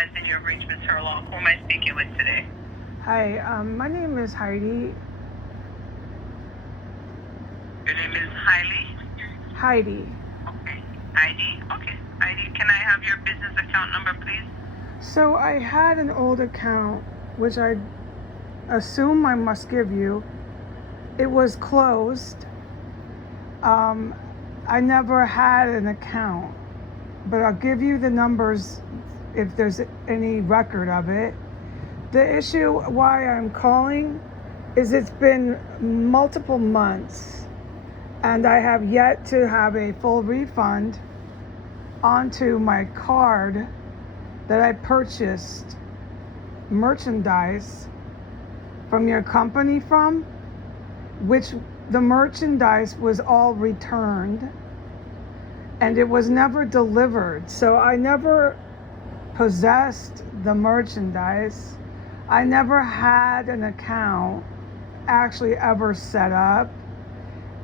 Verizon. You've reached Ms. Herlock. Who am I speaking with today? Hi, my name is Heidi. Your name is Hailey? Heidi. Okay. ID? Okay. ID, can I have your business account number, please? So I had an old account, which I assume I must give you. It was closed. I never had an account, but I'll give you the numbers if there's any record of it. The issue why I'm calling is it's been multiple months and I have yet to have a full refund onto my card that I purchased merchandise from your company from, which the merchandise was all returned and it was never delivered. So I never possessed the merchandise. I never had an account actually ever set up.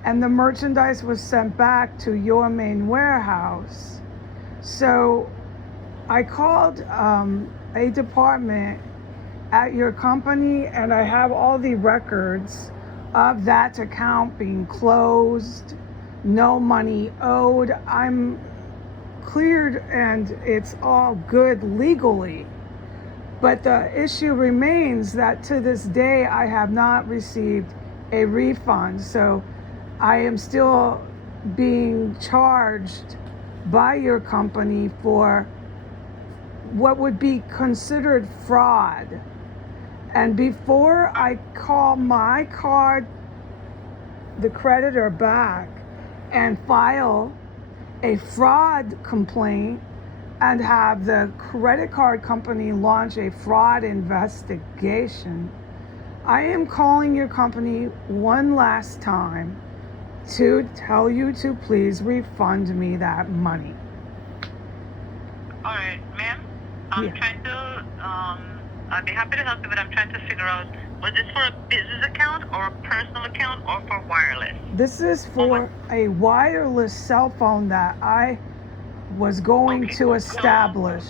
And the merchandise was sent back to your main warehouse. So I called a department at your company and I have all the records of that account being closed, no money owed. I'm cleared and it's all good legally. But the issue remains that to this day I have not received a refund. So I am still being charged by your company for what would be considered fraud. And before I call my card, the creditor, back and file a fraud complaint and have the credit card company launch a fraud investigation, I am calling your company one last time to tell you to please refund me that money. All right, ma'am. I'm trying to, I'd be happy to help you, but I'm trying to figure out, was this for a business account or a personal account or for wireless? This is for a wireless cell phone that I was going to establish.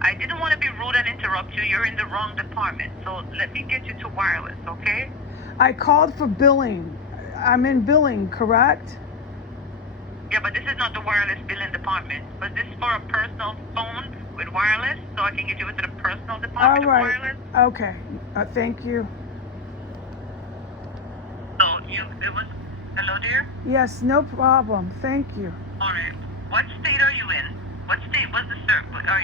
I didn't want to be rude and interrupt you. You're in the wrong department. So let me get you to wireless, okay? I called for billing. I'm in billing, correct? Yeah, but this is not the wireless billing department. Was this for a personal phone with wireless? So I can get you into the personal department All right. of wireless? Okay. Thank you. So it was, hello dear? Yes, no problem. Thank you. All right. What state are you in? What state? What's the service? Are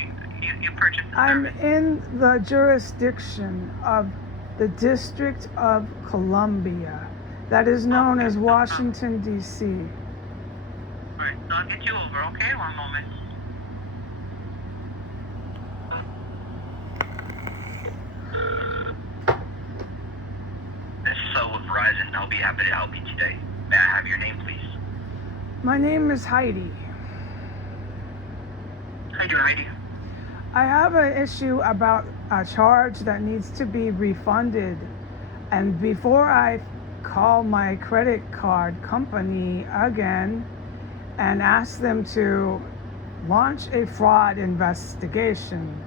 you purchased the I'm service? in the jurisdiction of the District of Columbia, that is known as Washington, D.C. All right, so I'll get you over, okay? One moment. This is with Verizon. I'll be happy to help you today. May I have your name, please? My name is Heidi. Hi, Heidi. I have an issue about a charge that needs to be refunded. And before I call my credit card company again and ask them to launch a fraud investigation,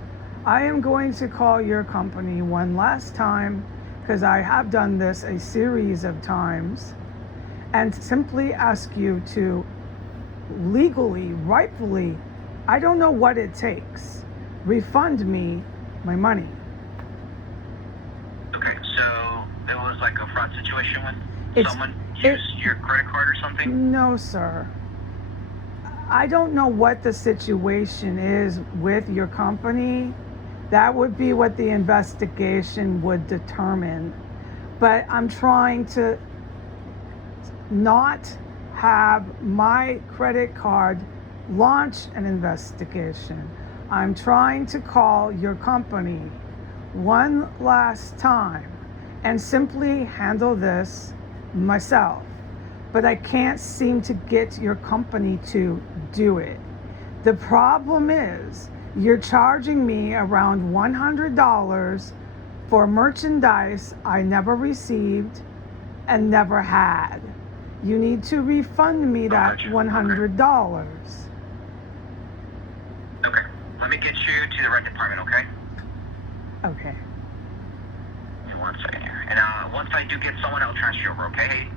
I am going to call your company one last time, because I have done this a series of times, and simply ask you to legally, rightfully, I don't know what it takes, refund me my money. Okay, so it was like a fraud situation with someone used your credit card or something? No, sir. I don't know what the situation is with your company. That would be what the investigation would determine. But I'm trying to not have my credit card launch an investigation. I'm trying to call your company one last time and simply handle this myself. But I can't seem to get your company to do it. The problem is you're charging me around $100 for merchandise I never received and never had. You need to refund me that $100. Okay, let me get you to the right department, okay? Okay. Give me 1 second here. And once I do get someone, I'll transfer you over, okay?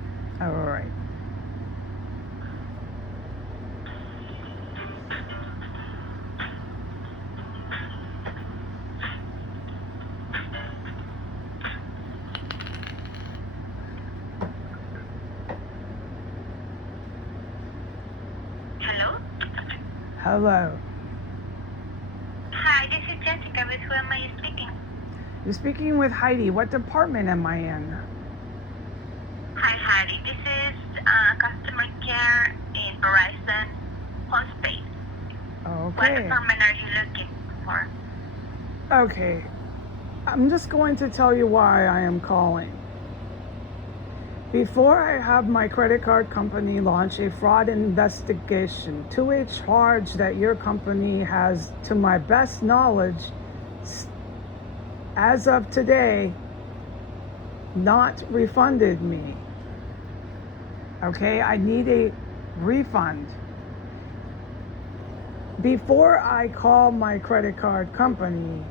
All right. Hello? Hello. Hi, this is Jessica. With who am I speaking? You're speaking with Heidi. What department am I in? Hi, Heidi. This is customer care in Verizon postpaid. What Okay. department are you looking for? Okay. I'm just going to tell you why I am calling. Before I have my credit card company launch a fraud investigation to a charge that your company has, to my best knowledge, as of today, not refunded me. Okay, I need a refund. Before I call my credit card company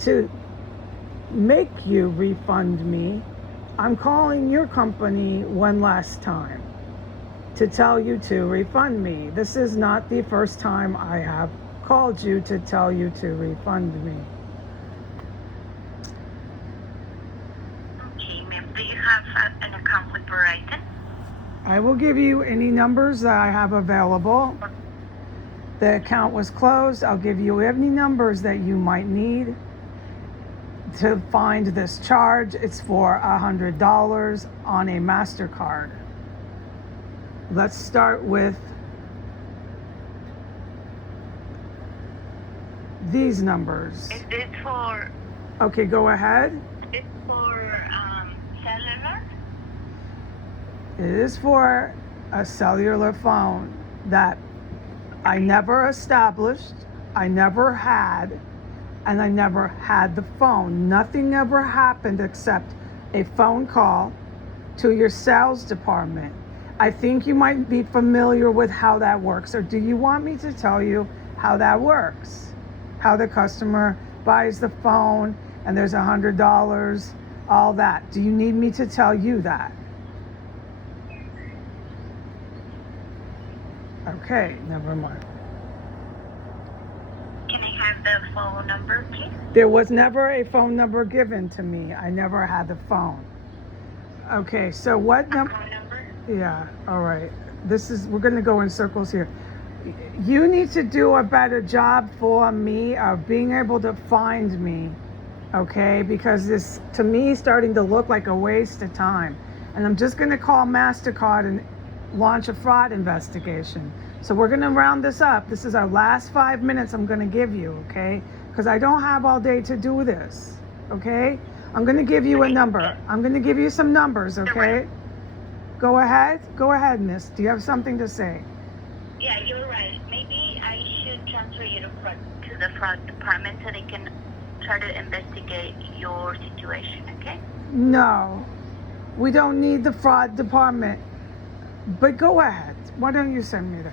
to make you refund me, I'm calling your company one last time to tell you to refund me. This is not the first time I have called you to tell you to refund me. Okay, ma'am. Do you have an account with Verizon? I will give you any numbers that I have available. The account was closed. I'll give you any numbers that you might need to find this charge. It's for $100 on a MasterCard. Let's start with these numbers. Is this for Okay, go ahead. cellular? It is for a cellular phone that I never established, I never had, and I never had the phone. Nothing ever happened except a phone call to your sales department. I think you might be familiar with how that works. Or do you want me to tell you how that works? How the customer buys the phone and there's $100, all that. Do you need me to tell you that? Okay, never mind. Can I have the phone number, please? There was never a phone number given to me. I never had the phone. Okay, so what number? Phone number? Yeah, all right. We're going to go in circles here. You need to do a better job for me of being able to find me, okay? Because this, to me, is starting to look like a waste of time. And I'm just going to call MasterCard and launch a fraud investigation. So we're going to round this up. This is our last 5 minutes I'm going to give you, okay? Because I don't have all day to do this, okay? I'm going to give you a number. I'm going to give you some numbers, okay? Go ahead, miss. Do you have something to say? Yeah, you're right. Maybe I should transfer you to the fraud department so they can try to investigate your situation, okay? No, we don't need the fraud department. But go ahead. Why don't you send me there?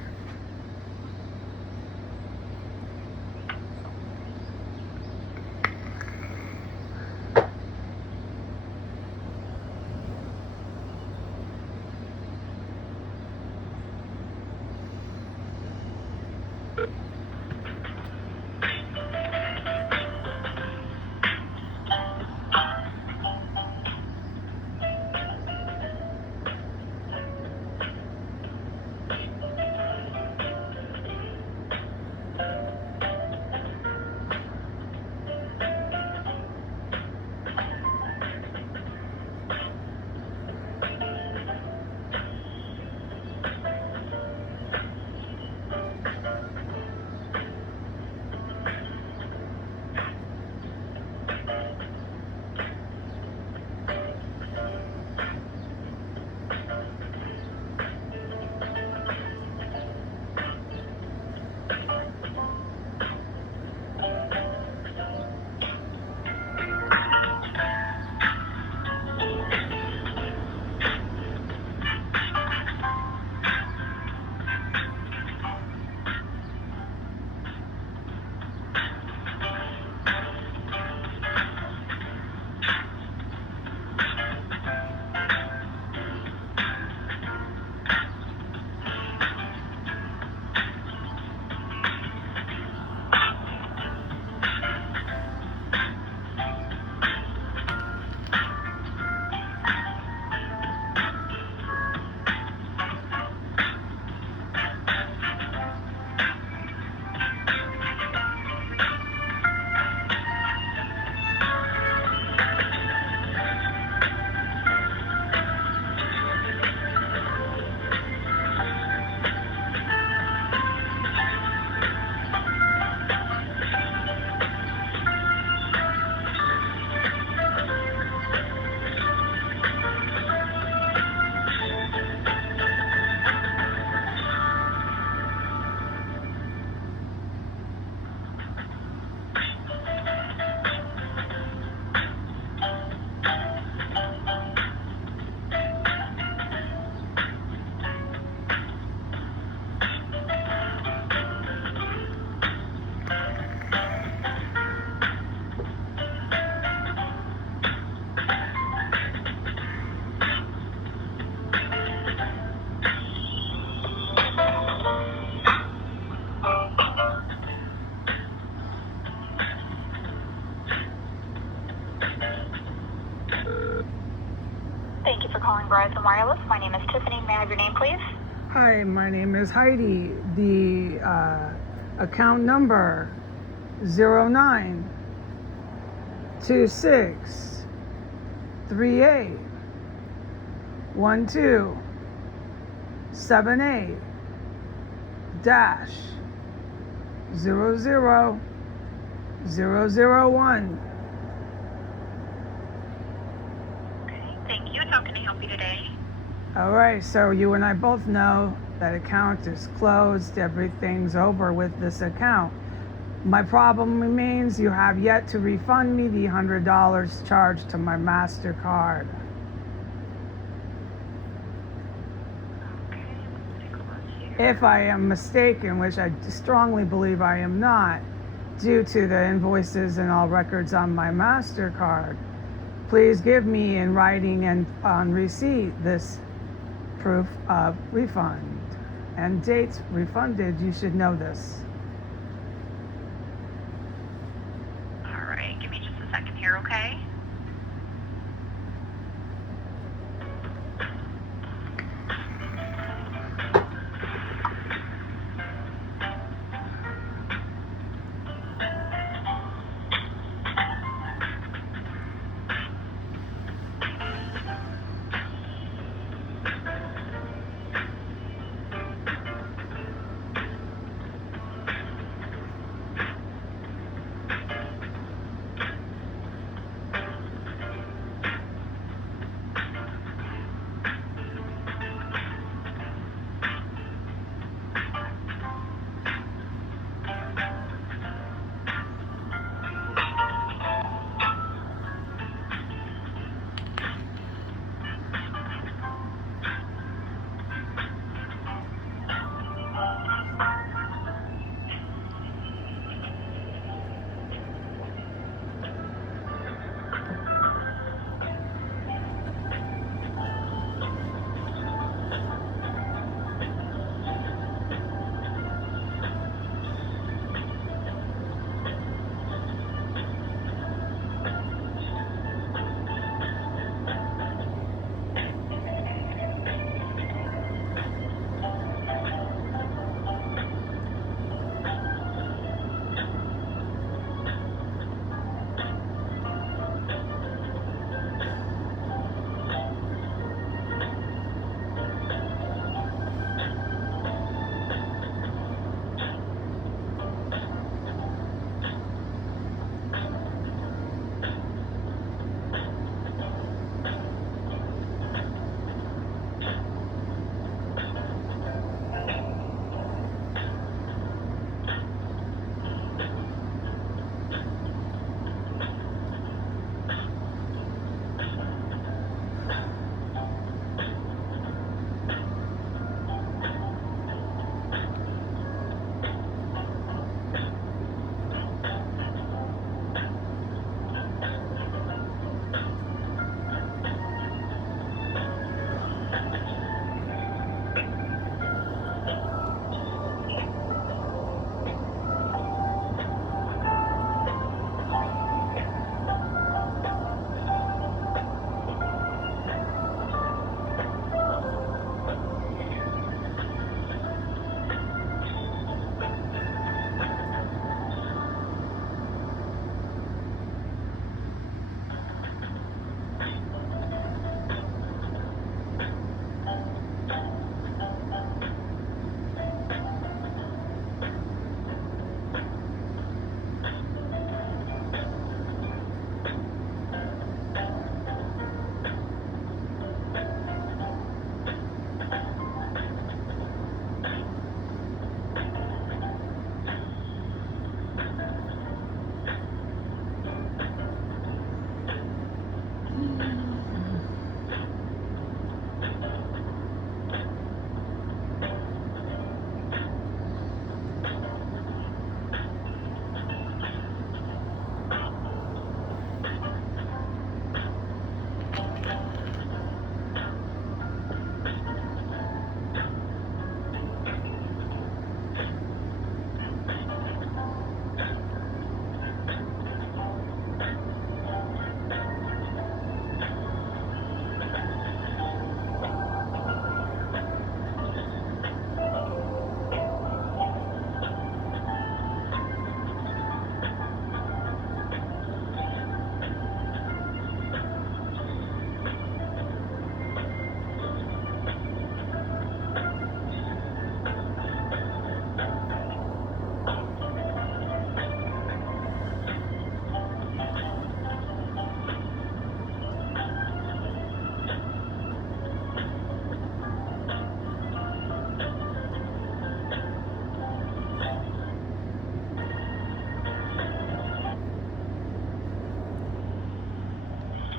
calling Verizon Wireless. My name is Tiffany. May I have your name, please? Hi, my name is Heidi. The account number 0926 38 12 78 dash 00001. Okay, thank you. How can I help you today? All right, so you and I both know that account is closed. Everything's over with this account. My problem remains you have yet to refund me the $100 charged to my MasterCard. Okay, let's take a look here. If I am mistaken, which I strongly believe I am not, due to the invoices and all records on my MasterCard, please give me in writing and on receipt this proof of refund. And dates refunded, you should know this. All right, give me just a second here, okay?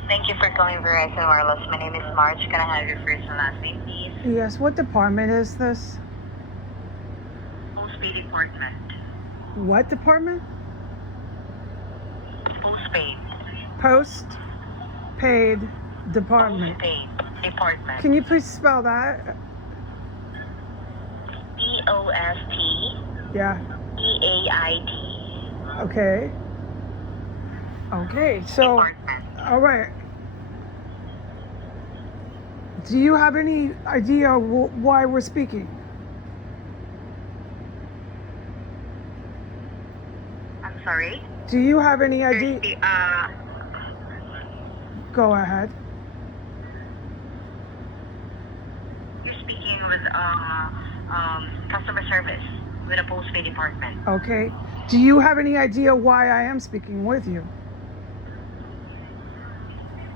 Thank you for calling Verizon Wireless. My name is Marge. Can I have your first and last name, please? Yes, what department is this? Postpaid department. What department? Postpaid. Post-paid department. Postpaid department. Can you please spell that? P-O-S-T Yeah. E-A-I-D. Okay. Okay, so, Department. all right. Do you have any idea why we're speaking? I'm sorry? Do you have any There's idea? the, Go ahead. you're speaking with, customer service with a postpaid department. Okay. Do you have any idea why I am speaking with you?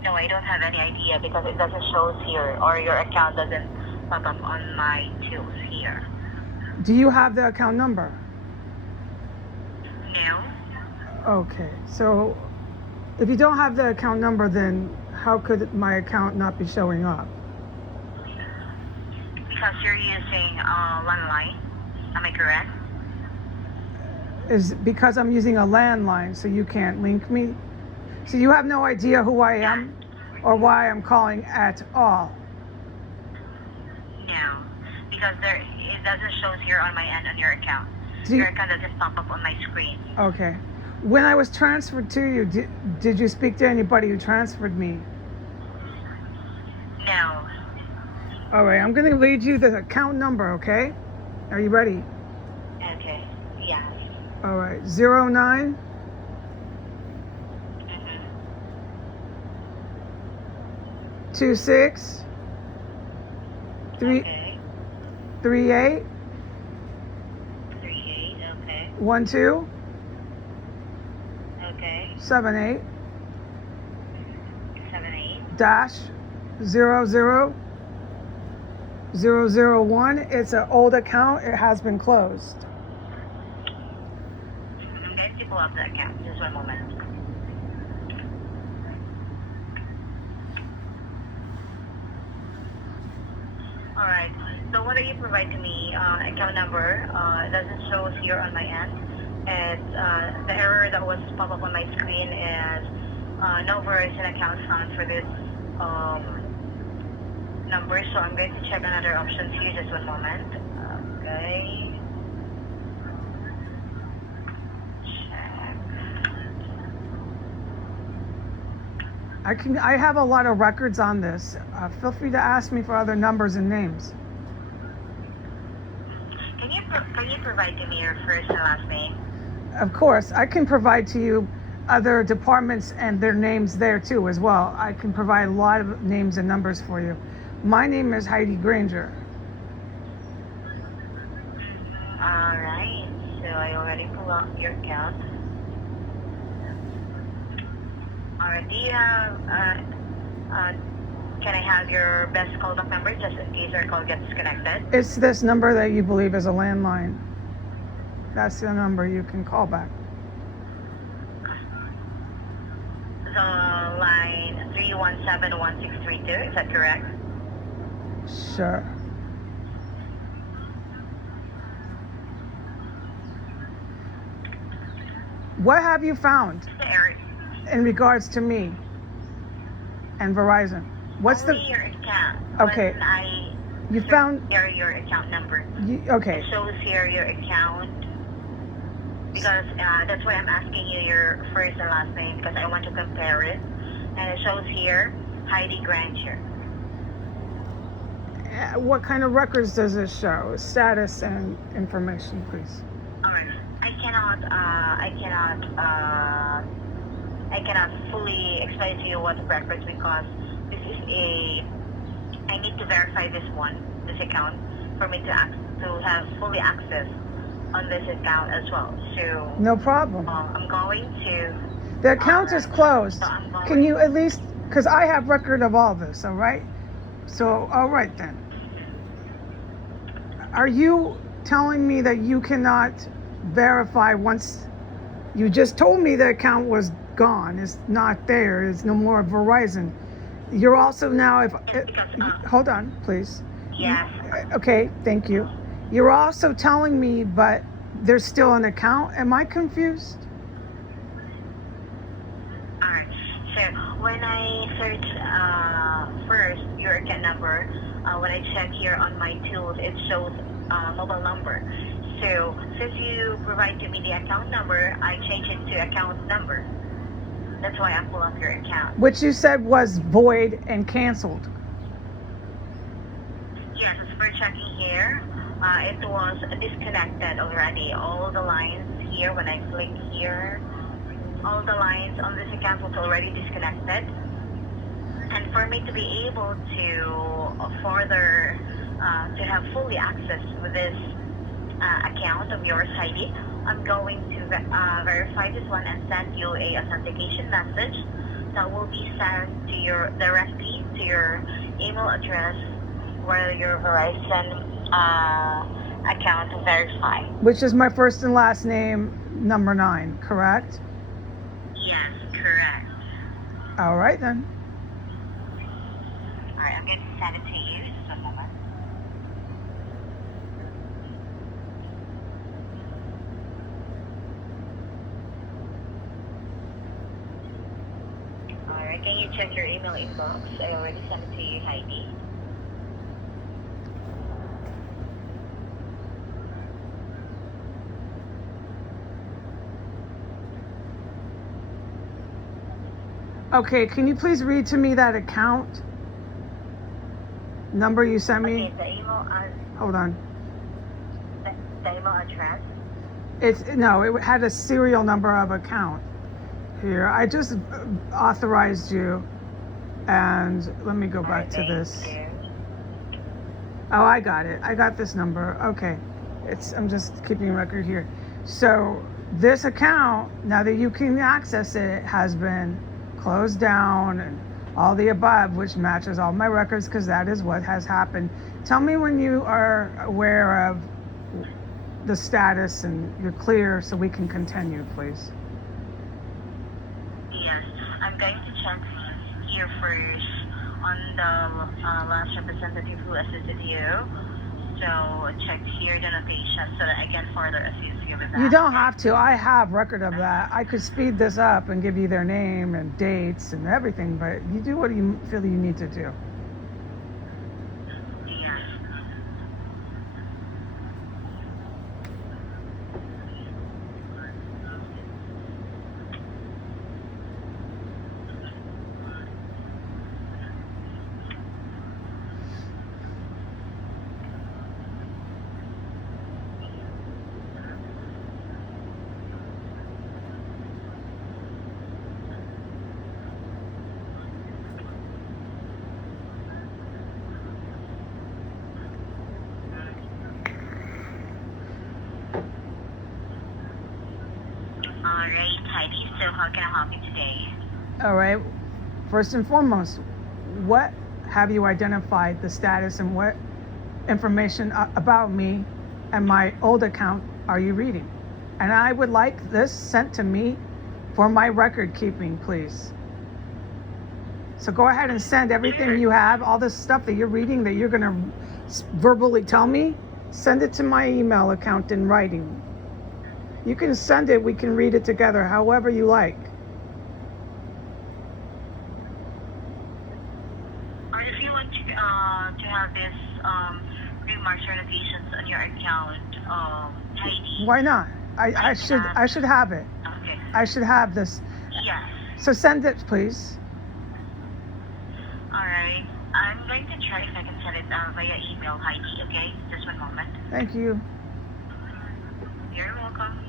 No, I don't have any idea because it doesn't show here, or your account doesn't pop up on my tools here. Do you have the account number? No? Okay. So if you don't have the account number, then how could my account not be showing up? Because you're using landline. Am I correct? Is because I'm using a landline, so you can't link me? So you have no idea who I am or why I'm calling at all? No. Because it doesn't show here on my end on your account. Do you- Your account doesn't pop up on my screen. Okay. When I was transferred to you, did you speak to anybody who transferred me? No. All right, I'm going to read you the account number, okay? Are you ready? Okay. Yeah. All right, 09 Mm-hmm. 26 Okay. 38 38. Okay. 12 Okay. 78 78. dash 00001. It's an old account. It has been closed. I'm going to pull up the account. Just one moment. Alright. The one that you provide to me, account number, doesn't show here on my end. And the error that was pop up on my screen is no Verizon account found for this number. So I'm going to check another options here. Just one moment. Okay. I have a lot of records on this. Feel free to ask me for other numbers and names. Can you provide to me your first and last name? Of course, I can provide to you other departments and their names there too as well. I can provide a lot of names and numbers for you. My name is Heidi Granger. Alright, so I already pulled up your account. Alright, do you have, can I have your best callback number just in case our call gets disconnected? It's this number that you believe is a landline. That's the number you can call back. So, line 3171632, is that correct? Sure. What have you found Eric, in regards to me and Verizon? What's only your account. Okay. When You found here your account number. okay. It shows here your account. Because that's why I'm asking you your first and last name, because I want to compare it. And it shows here Heidi Granger. What kind of records does it show? Status and information, please. Alright. I cannot fully explain to you what records, because this is I need to verify this account for me to have fully access on this account as well. So No problem. I'm going to. The account is closed. So I'm going, Can you at least, because I have record of all this, all right? So, all right then. Are you telling me that you cannot verify once You just told me the account was gone. It's not there. It's no more Verizon. You're also now, hold on, please. Yes. Okay, thank you. You're also telling me, but there's still an account. Am I confused? Alright. So when I search first your account number, when I check here on my tools, it shows mobile number. So since you provide to me the account number, I change it to account number. That's why I pull up your account. Which you said was void and canceled. Yes, as per checking here, it was disconnected already. All the lines here, when I click here, all the lines on this account was already disconnected. And for me to be able to further, to have fully access with this account of yours, Heidi, I'm going to verify this one and send you a authentication message that will be sent to your directly to your email address where your Verizon account is verified. Which is my first and last name, number 9, correct? Yes, correct. All right then. All right, I'm going to send it to you. Just one moment. All right, can you check your email inbox? I already sent it to you, Heidi. Okay, can you please read to me that account number you sent me? Okay, the email, Hold on. the email address. It had a serial number of account here. I just authorized you, and let me go back to this. Oh, I got it. I got this number. Okay. I'm just keeping record here. So this account, now that you can access it, has been closed down and all the above, which matches all my records because that is what has happened. Tell me when you are aware of the status and you're clear so we can continue, please. Yes, I'm going to check here first on the last representative who assisted you. So check here the notation so that I can further assist you with that. You don't have to. I have record of that. I could speed this up and give you their name and dates and everything, but you do what you feel you need to do. Yes. All right, Heidi. So how can I help you today? All right. First and foremost, what have you identified the status and what information about me and my old account are you reading? And I would like this sent to me for my record keeping, please. So go ahead and send everything you have, all this stuff that you're reading that you're going to verbally tell me, send it to my email account in writing. You can send it, we can read it together, however you like. Or if you want to have this remarks or notations on your account, Heidi. Why not? I should have it. Okay. I should have this. Yes. So send it, please. All right. I'm going to try if I can send it via email, Heidi. Okay. Just one moment. Thank you. You're welcome.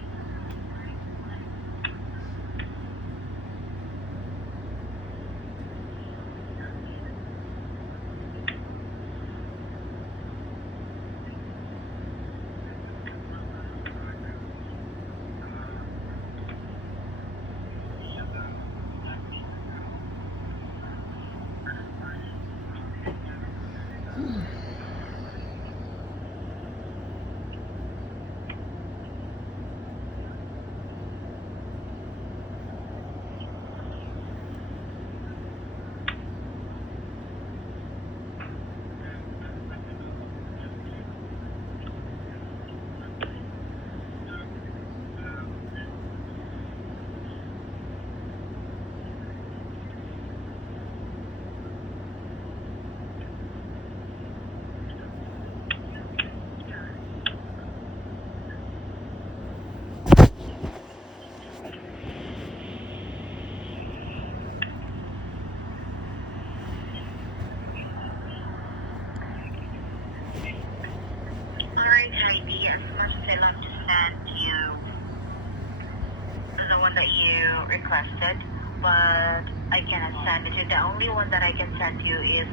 you requested, but I cannot send it to you. The only one that I can send you is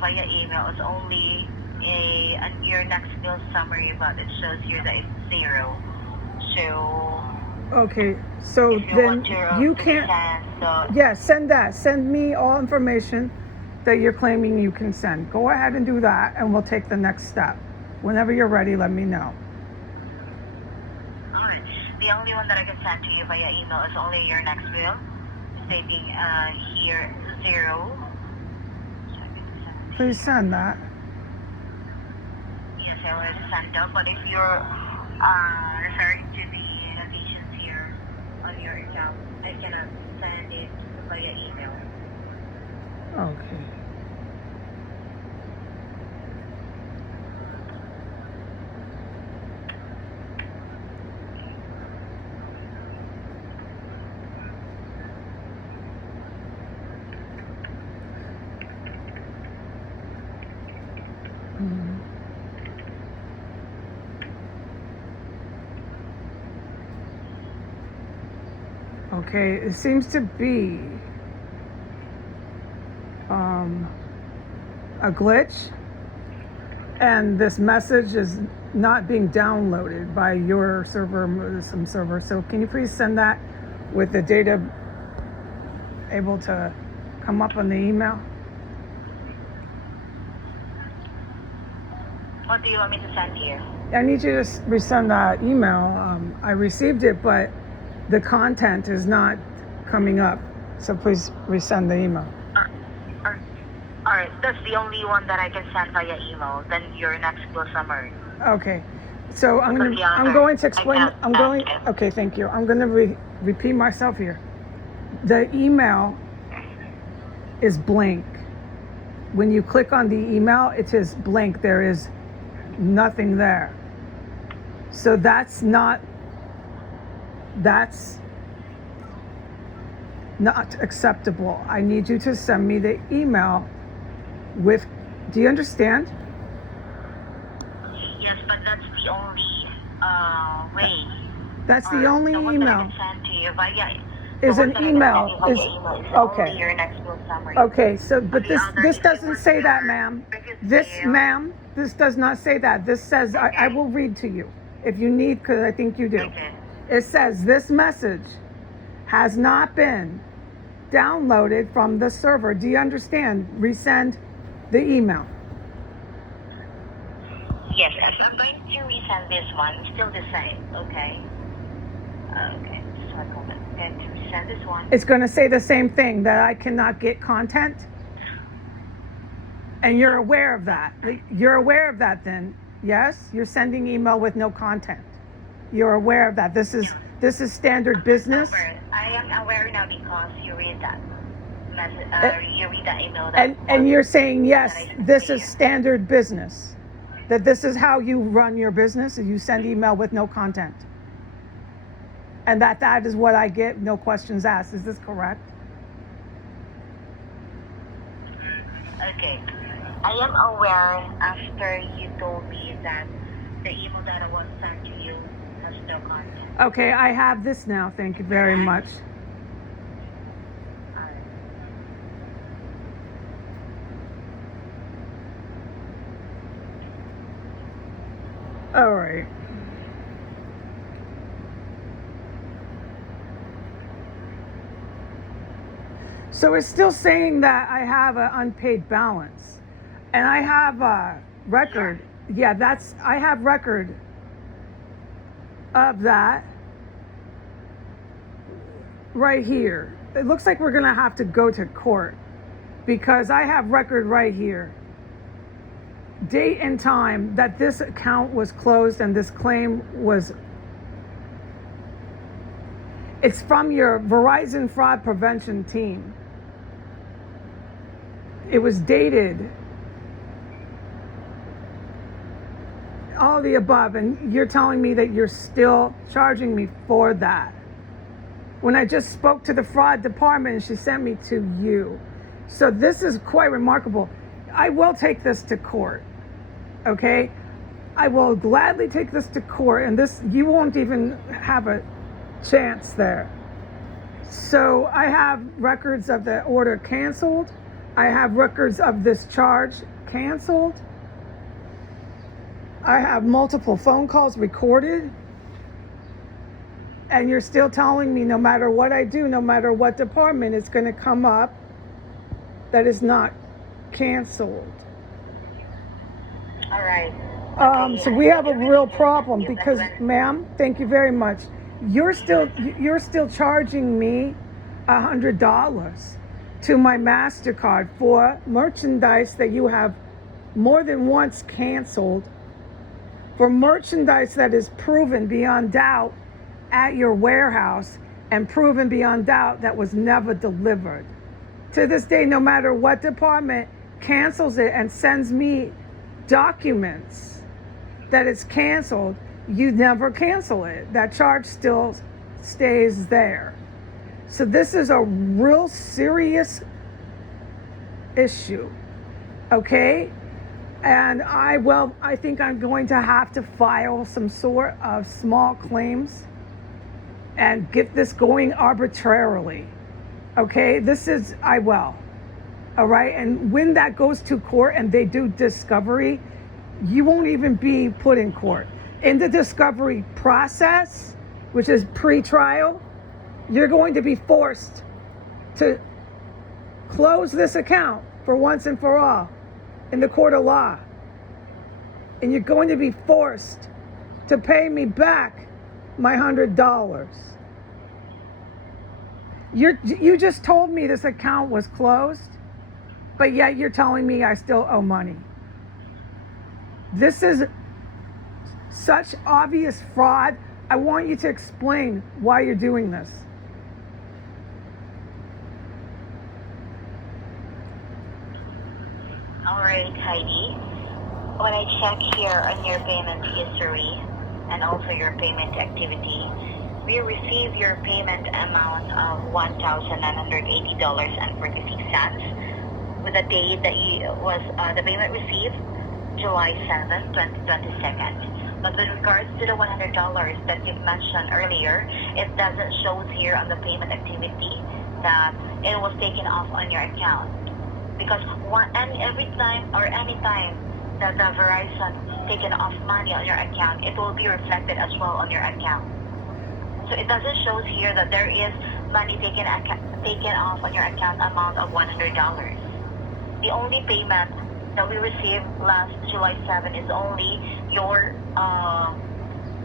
via email. It's only your next bill summary, but it shows here that it's 0. So Okay, so if you then want to, you to can't. send, Yeah, send that. Send me all information that you're claiming you can send. Go ahead and do that, and we'll take the next step. Whenever you're ready, let me know. alright. The only one that I can send to you via email is only your next bill, stating here 0. Please send that. Yes, I already sent them, but if you're referring to the notations here on your account, I cannot send it via email. Okay. Okay, it seems to be a glitch, and this message is not being downloaded by your server, some server. So can you please send that with the data able to come up on the email? What do you want me to send here? I need you to resend that email. I received it, but the content is not coming up. So please resend the email. Alright, that's the only one that I can send via email. Then your next bill summary. Okay. So I'm Because the other, going to explain. I I'm can't going. send it. Okay, thank you. I'm going to repeat myself here. The email is blank. When you click on the email, it is blank. There is nothing there. So that's not acceptable. I need you to send me the email with, do you understand? Yes, but that's the only way. That's the only the one email. that I can send to you via Is an email. Is Okay. only your next bill summary. Okay, so but The this other, this if you doesn't want say that, your ma'am. biggest This, deal- ma'am, this does not say that. This says, I Okay. will read to you if you need, because I think you do. Okay. It says this message has not been downloaded from the server. Do you understand? Resend the email. Yes, I'm going to resend this one. It's still the same, okay? Okay, just one moment. I'm going to resend this one. It's going to say the same thing, that I cannot get content. And you're aware of that. You're aware of that then. Yes? You're sending email with no content. You're aware of that. This is standard business. I am aware now because you read that message, you read that email. And you're saying, yes, this is standard business. That this is how you run your business, you send email with no content. And that is what I get, no questions asked. Is this correct? Okay. I am aware after you told me that the email that I was sent to you has no content. Okay, I have this now. Thank you very much. All right. So it's still saying that I have an unpaid balance. And I have a record. Yeah, I have record of that right here. It looks like we're gonna have to go to court because I have record right here. Date and time that this account was closed and this claim was. It's from your Verizon fraud prevention team. It was dated. All the above, and you're telling me that you're still charging me for that. When I just spoke to the fraud department and she sent me to you. So this is quite remarkable. I will take this to court, okay? I will gladly take this to court, and this, you won't even have a chance there. So I have records of the order canceled. I have records of this charge canceled. I have multiple phone calls recorded. And you're still telling me no matter what I do, no matter what department, it's going to come up that it's not canceled. All right. So we have a real problem because, ma'am, thank you very much. You're still charging me $100 to my MasterCard for merchandise that you have more than once canceled, for merchandise that is proven beyond doubt at your warehouse and proven beyond doubt that was never delivered. To this day, no matter what department cancels it and sends me documents that it's canceled, you never cancel it. That charge still stays there. So this is a real serious issue, okay? And I think I'm going to have to file some sort of small claims and get this going arbitrarily, okay? I will, all right? And when that goes to court and they do discovery, you won't even be put in court. In the discovery process, which is pre-trial, you're going to be forced to close this account for once and for all in the court of law. And you're going to be forced to pay me back my $100. You just told me this account was closed, but yet you're telling me I still owe money. This is such obvious fraud. I want you to explain why you're doing this. All right, Heidi. When I check here on your payment history and also your payment activity, we received your payment amount of $1,980.46 with the date that the payment received July 7th, 2022. But with regards to the $100 that you've mentioned earlier, it doesn't show here on the payment activity that it was taken off on your account. Because any time that the Verizon taken off money on your account, it will be reflected as well on your account. So it doesn't show here that there is money taken off on your account amount of $100. The only payment that we received last July 7 is only your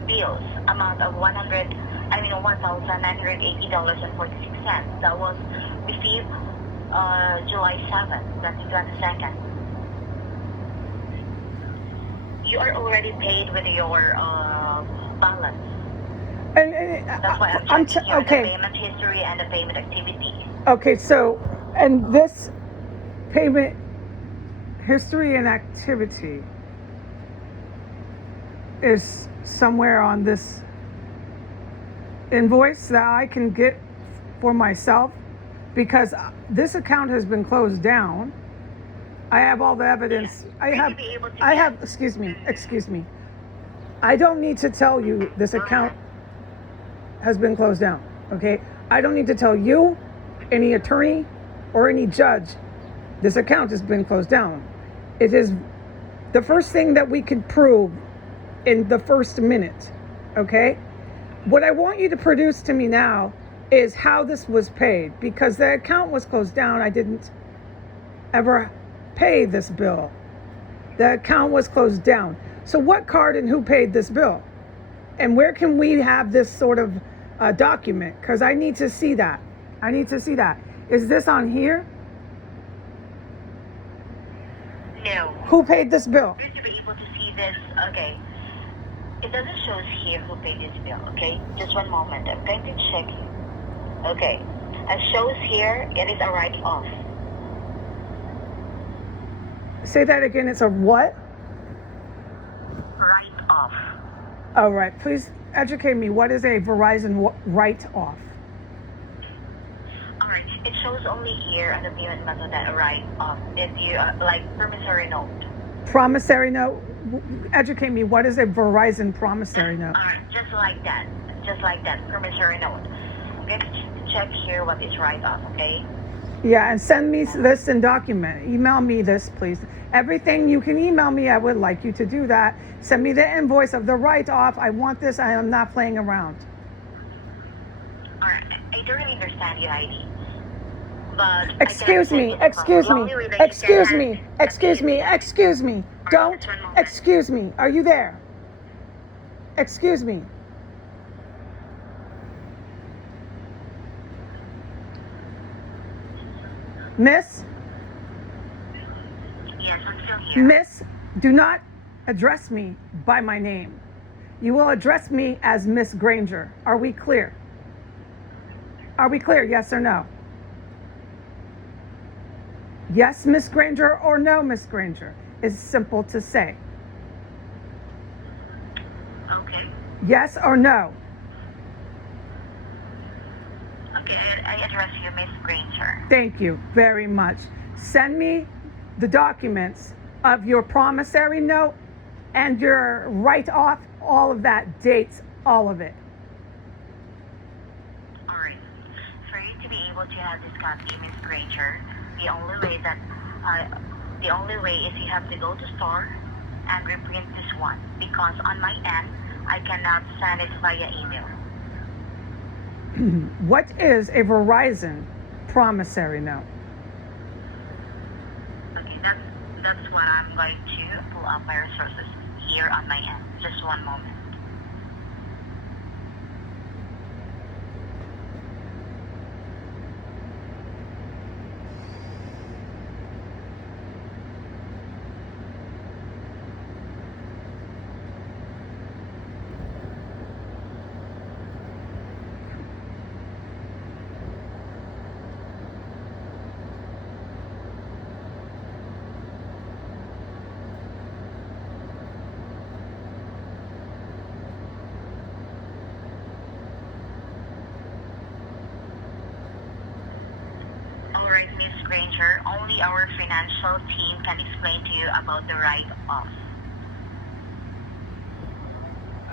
bills amount of $1,980.46. That was received July 7th, 2022. You are already paid with your balance. And That's why I'm checking here the payment history and the payment activity. Okay, so, and this payment history and activity is somewhere on this invoice that I can get for myself, because this account has been closed down. I have all the evidence. Excuse me. I don't need to tell you this account has been closed down, okay? I don't need to tell you, any attorney, or any judge, this account has been closed down. It is the first thing that we can prove in the first minute, okay? What I want you to produce to me now is how this was paid, because the account was closed down. I didn't ever pay this bill. The account was closed down. So what card and who paid this bill? And where can we have this sort of document? Because I need to see that. Is this on here? No. Who paid this bill? To be able to see this, okay. It doesn't show here who paid this bill, okay? Just one moment. I'm going to check. Okay. It shows here it is a write-off. Say that again. It's a what? Write-off. All right. Please educate me. What is a Verizon write-off? All right. It shows only here on the payment method that write-off. If you like promissory note. Promissory note. Educate me. What is a Verizon promissory note? All right. Just like that. Promissory note. I'm going to check here what is write-off, okay? Yeah, and send me this and document. Email me this, please. Everything you can email me, I would like you to do that. Send me the invoice of the write-off. I want this. I am not playing around. All right, I don't really understand you, Heidi. But Excuse me, excuse me, excuse me, excuse me, excuse me. Don't, excuse me. Are you there? Excuse me. Miss, Yes, I'm still here. Miss, do not address me by my name. You will address me as Miss Granger. Are we clear? Are we clear, yes or no? Yes, Miss Granger, or no, Miss Granger? It's simple to say. Okay. Yes or no? Okay, I address you, Miss Granger. Thank you very much. Send me the documents of your promissory note and your write-off, all of that, dates, all of it. All right. For you to be able to have this copy, Miss Granger, the only way is you have to go to store and reprint this one, because on my end I cannot send it via email. What is a Verizon promissory note? Okay, that's what I'm going to pull up my resources here on my end. Just one moment. All right, Miss Granger, only our financial team can explain to you about the write-off.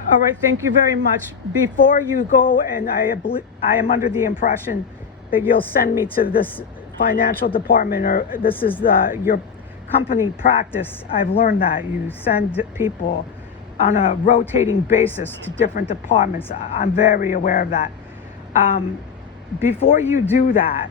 All right, thank you very much. Before you go, and I am under the impression that you'll send me to this financial department, or this is your company practice. I've learned that you send people on a rotating basis to different departments. I'm very aware of that. Before you do that,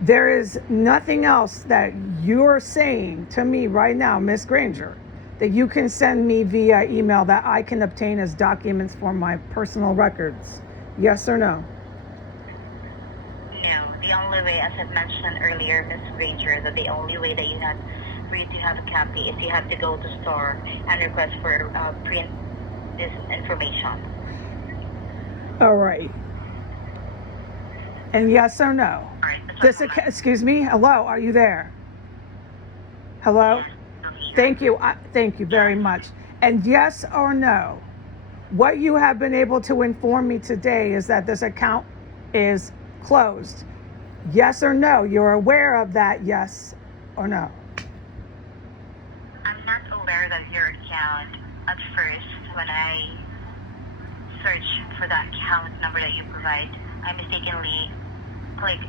there is nothing else that you're saying to me right now, Miss Granger, that you can send me via email that I can obtain as documents for my personal records. Yes or no? No, the only way, as I mentioned earlier, Miss Granger, that the only way that you have for you to have a copy is you have to go to store and request for print this information. All right. And yes or no? All right, that's one moment. Excuse me. Hello, are you there? Hello? Thank you. Thank you very much. And yes or no, what you have been able to inform me today is that this account is closed. Yes or no? You're aware of that, yes or no? I'm not aware that your account, at first, when I search for the account number that you provide, I mistakenly clicked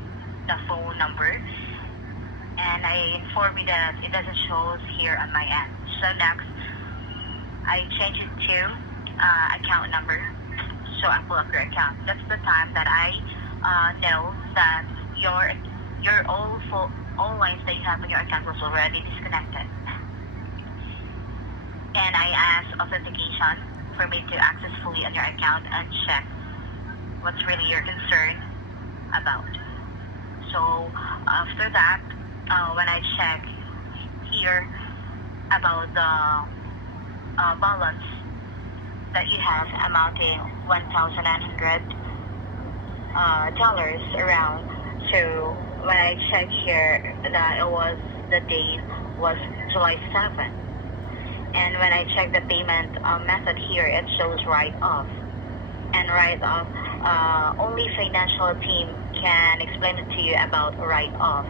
the phone number, and I informed you that it doesn't show here on my end. So next, I changed it to account number, so I pull up your account. That's the time that I know that your all lines that you have in your account was already disconnected. And I asked authentication for me to access fully on your account and check what's really your concern about. So after that, when I check here about the balance that you have amounting $1,900 around. So when I check here, that it was the date was July 7th. And when I check the payment method here, it shows write-off. And write-off, only financial team can explain it to you about write-off.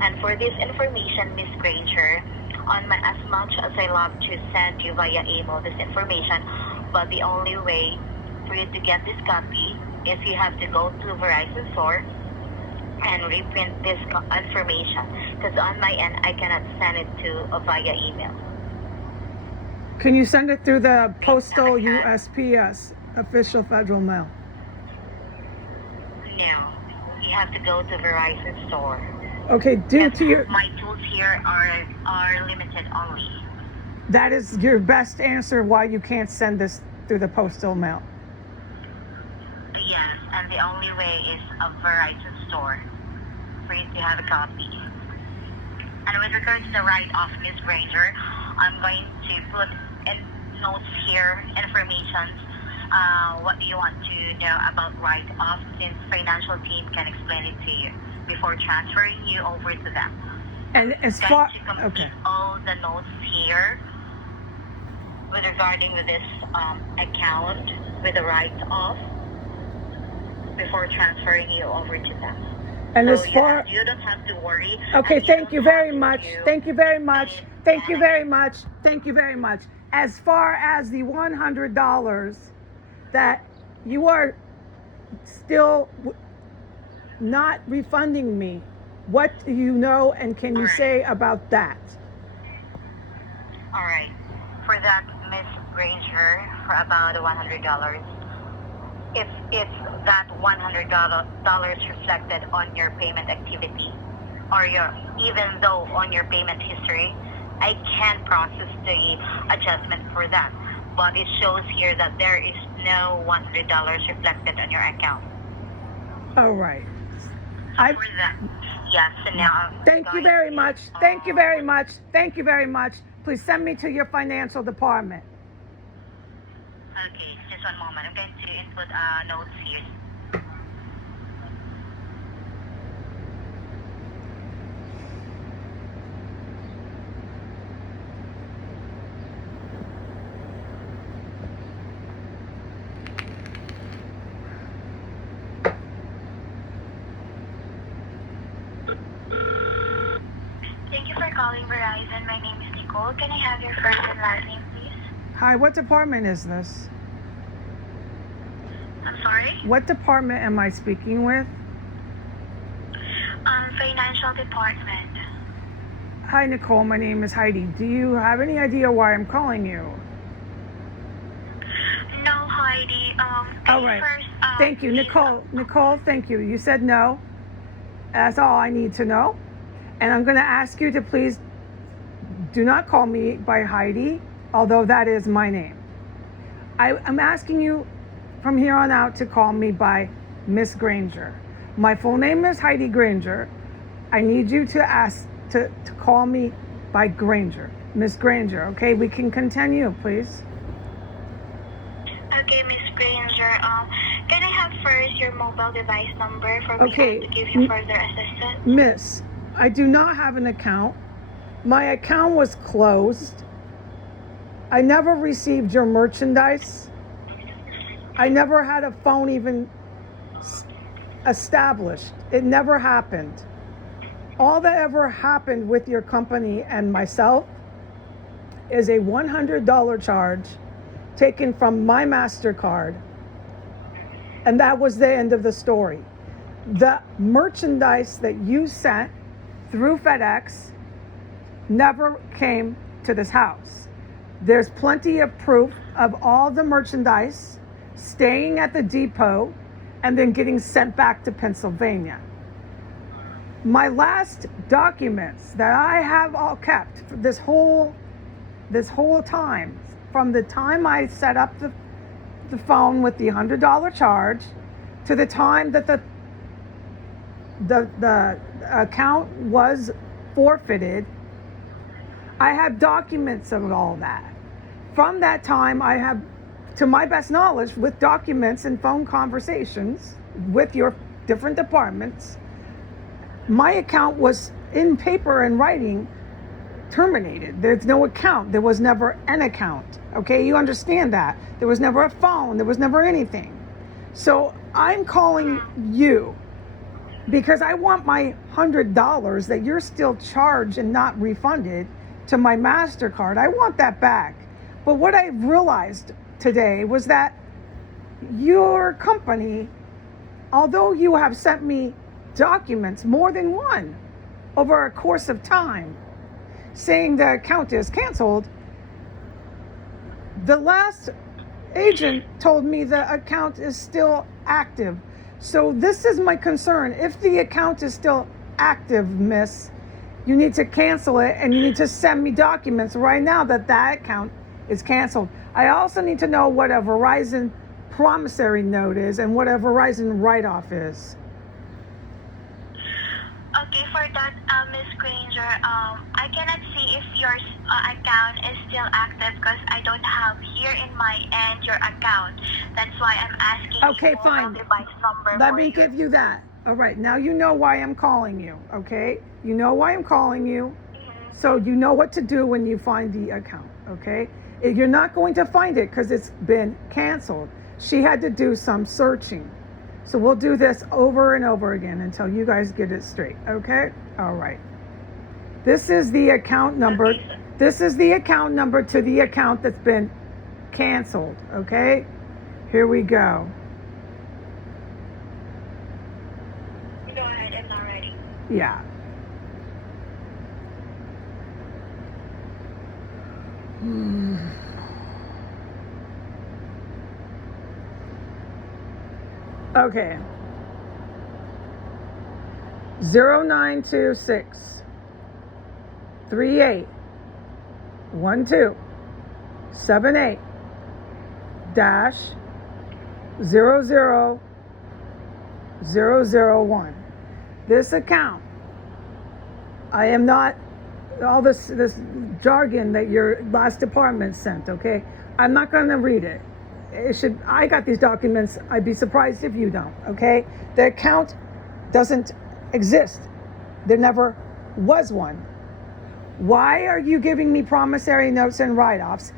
And for this information, Miss Granger, as much as I love to send you via email this information, but the only way for you to get this copy is you have to go to Verizon store and reprint this information, because on my end I cannot send it to via email. Can you send it through the postal USPS, official federal mail? No, you have to go to Verizon store. Okay, due to your... My tools here are limited only. That is your best answer why you can't send this through the postal mail. Yes, and the only way is a Verizon store for you to have a copy. And with regards to the write-off, Ms. Granger, I'm going to put in notes here, information. What do you want to know about write-off, since financial team can explain it to you before transferring you over to them. And as far... To complete Okay. all the notes here with regarding with this account with the write-off before transferring you over to them. And So as far... you don't have to worry. Okay, and you thank don't you have very to much. do Thank you very much. any Thank you panic. very much. Thank you very much. As far as the $100 that you are still not refunding me, what do you know and can you say about that? All right. For that, Miss Granger, for about $100, if it's that $100 reflected on your payment activity, or even though on your payment history, I can process the adjustment for that. But it shows here that there is no $100 reflected on your account. All right. For that, yes. So now, Thank you very much. Thank you very much. Thank you very much. Please send me to your financial department. Okay, just one moment. I'm going to input notes here. Thank you for calling Verizon. My name is Nicole. Can I have your first and last name, please? Hi, what department is this? I'm sorry? What department am I speaking with? Financial department. Hi, Nicole. My name is Heidi. Do you have any idea why I'm calling you? No, Heidi. All right. Thank you, Nicole. Nicole, thank you. You said no. That's all I need to know. And I'm going to ask you to please do not call me by Heidi, although that is my name. I'm asking you from here on out to call me by Miss Granger. My full name is Heidi Granger. I need you to ask to call me by Granger. Miss Granger, okay? We can continue, please. Okay, Miss Granger. Can I have first your mobile device number for me Okay. to give you further assistance? Miss, I do not have an account. My account was closed. I never received your merchandise. I never had a phone even established. It never happened. All that ever happened with your company and myself is a $100 charge taken from my MasterCard. And that was the end of the story. The merchandise that you sent through FedEx never came to this house. There's plenty of proof of all the merchandise staying at the depot and then getting sent back to Pennsylvania. My last documents that I have all kept for this whole time, from the time I set up the phone with the $100 charge to the time that the account was forfeited, I have documents of all that. From that time, I have, to my best knowledge, with documents and phone conversations with your different departments, my account was in paper and writing terminated. There's no account. There was never an account. Okay, you understand that. There was never a phone. There was never anything. So I'm calling you because I want my $100 that you're still charged and not refunded to my MasterCard. I want that back. But what I realized today was that your company, although you have sent me documents, more than one, over a course of time, saying the account is canceled. The last agent told me the account is still active. So this is my concern. If the account is still active, miss, you need to cancel it, and you need to send me documents right now that account is canceled. I also need to know what a Verizon promissory note is and what a Verizon write-off is. Okay, for that, Ms. Granger, I cannot see if your account is still active because I don't have here in my end your account. That's why I'm asking Okay, you for fine. a device number. Let me give you that. All right, now you know why I'm calling you, okay? You know why I'm calling you, so you know what to do when you find the account, okay? You're not going to find it because it's been canceled. She had to do some searching. So we'll do this over and over again until you guys get it straight, okay? All right. This is the account number. This is the account number to the account that's been canceled, okay? Here we go. Go ahead, I'm not ready. Yeah. Okay. 0926 38 12 78 dash 00001. This account, I am not all this jargon that your last department sent, okay? I'm not going to read it. I got these documents. I'd be surprised if you don't, okay? The account doesn't exist. There never was one. Why are you giving me promissory notes and write-offs?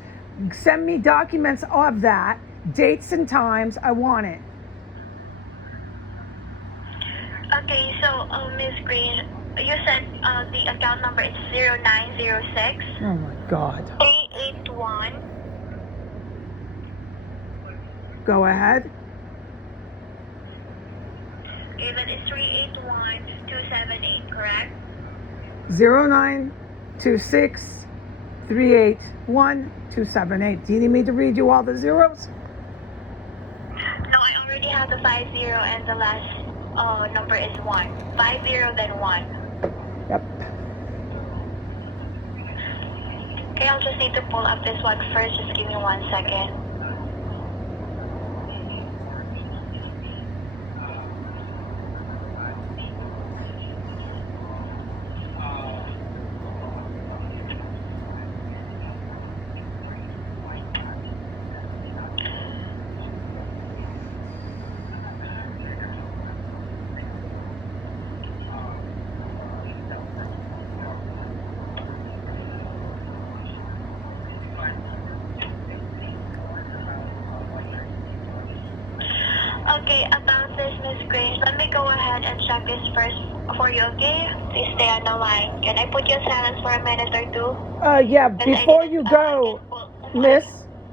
Send me documents of that, dates and times. I want it. Okay, so Ms. Green, you said the account number is 0906 Oh my God. 381. Go ahead. Okay, that is 381278, correct? 0926 381 278. Do you need me to read you all the zeros? No, I already have the 50 and the last number is 1. 50 then 1. Yep. Okay, I'll just need to pull up this one first. Just give me 1 second. Okay, about this, Ms. Grange, let me go ahead and check this first for you, okay? Please stay on the line. Can I put you on silence for a minute or two? Yeah, before you go, miss,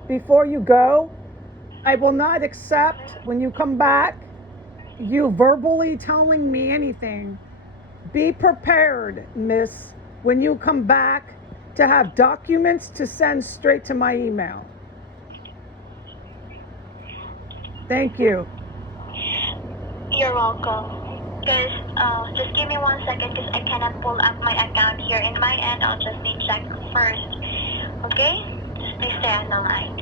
before you go, I will not accept when you come back you verbally telling me anything. Be prepared, miss, when you come back to have documents to send straight to my email. Thank you. You're welcome. Guys, just give me 1 second because I cannot pull up my account here in my end. I'll just need check first. Okay? Just please stay on the line.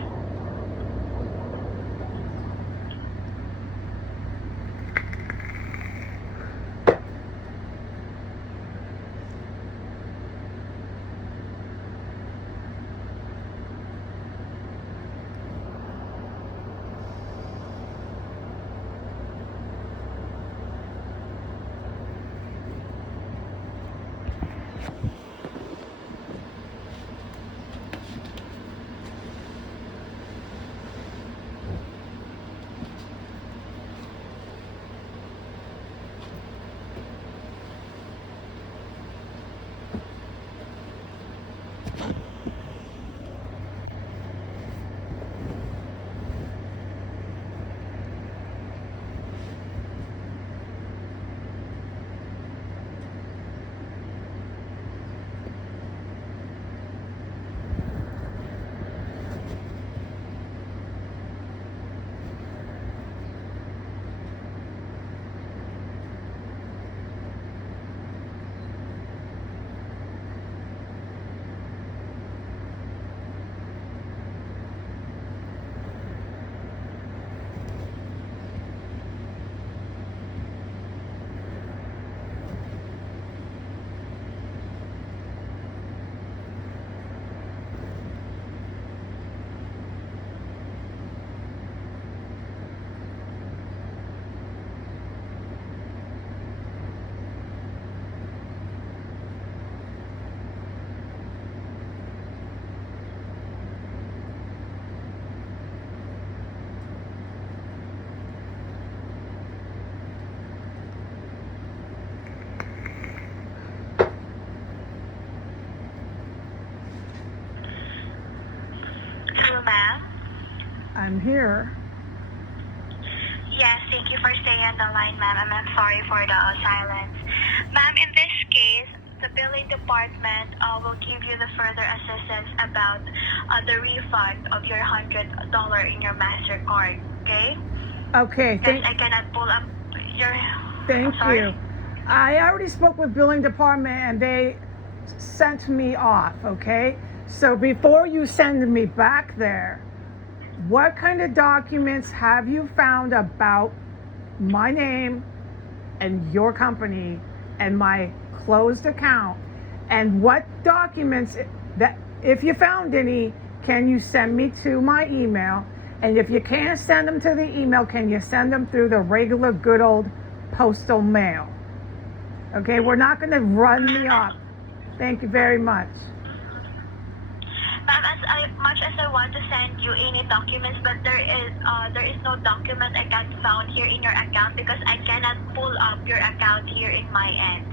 I'm here. Yes, thank you for staying on the line, ma'am. I'm sorry for the silence. Ma'am, in this case, the billing department will give you the further assistance about the refund of your $100 in your MasterCard, okay? Okay, Yes, I cannot pull up your... thank sorry? you. I already spoke with billing department and they sent me off, okay? So before you send me back there, what kind of documents have you found about my name and your company and my closed account? And what documents that, if you found any, can you send me to my email? And if you can't send them to the email, can you send them through the regular good old postal mail? Okay, we're not going to run me off. Thank you very much. Ma'am, much as I want to send you any documents, but there is no document I can found here in your account because I cannot pull up your account here in my end.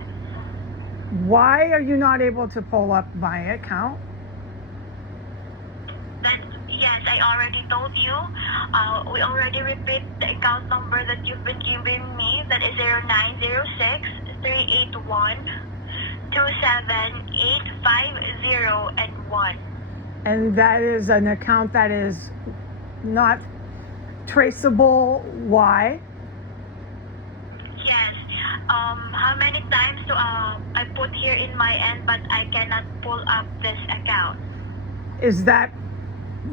Why are you not able to pull up my account? Yes, I already told you. We already repeat the account number that you've been giving me. That is 0906-381-27850 and 1. And that is an account that is not traceable. Why? Yes. How many times do I put here in my end, but I cannot pull up this account? Is that,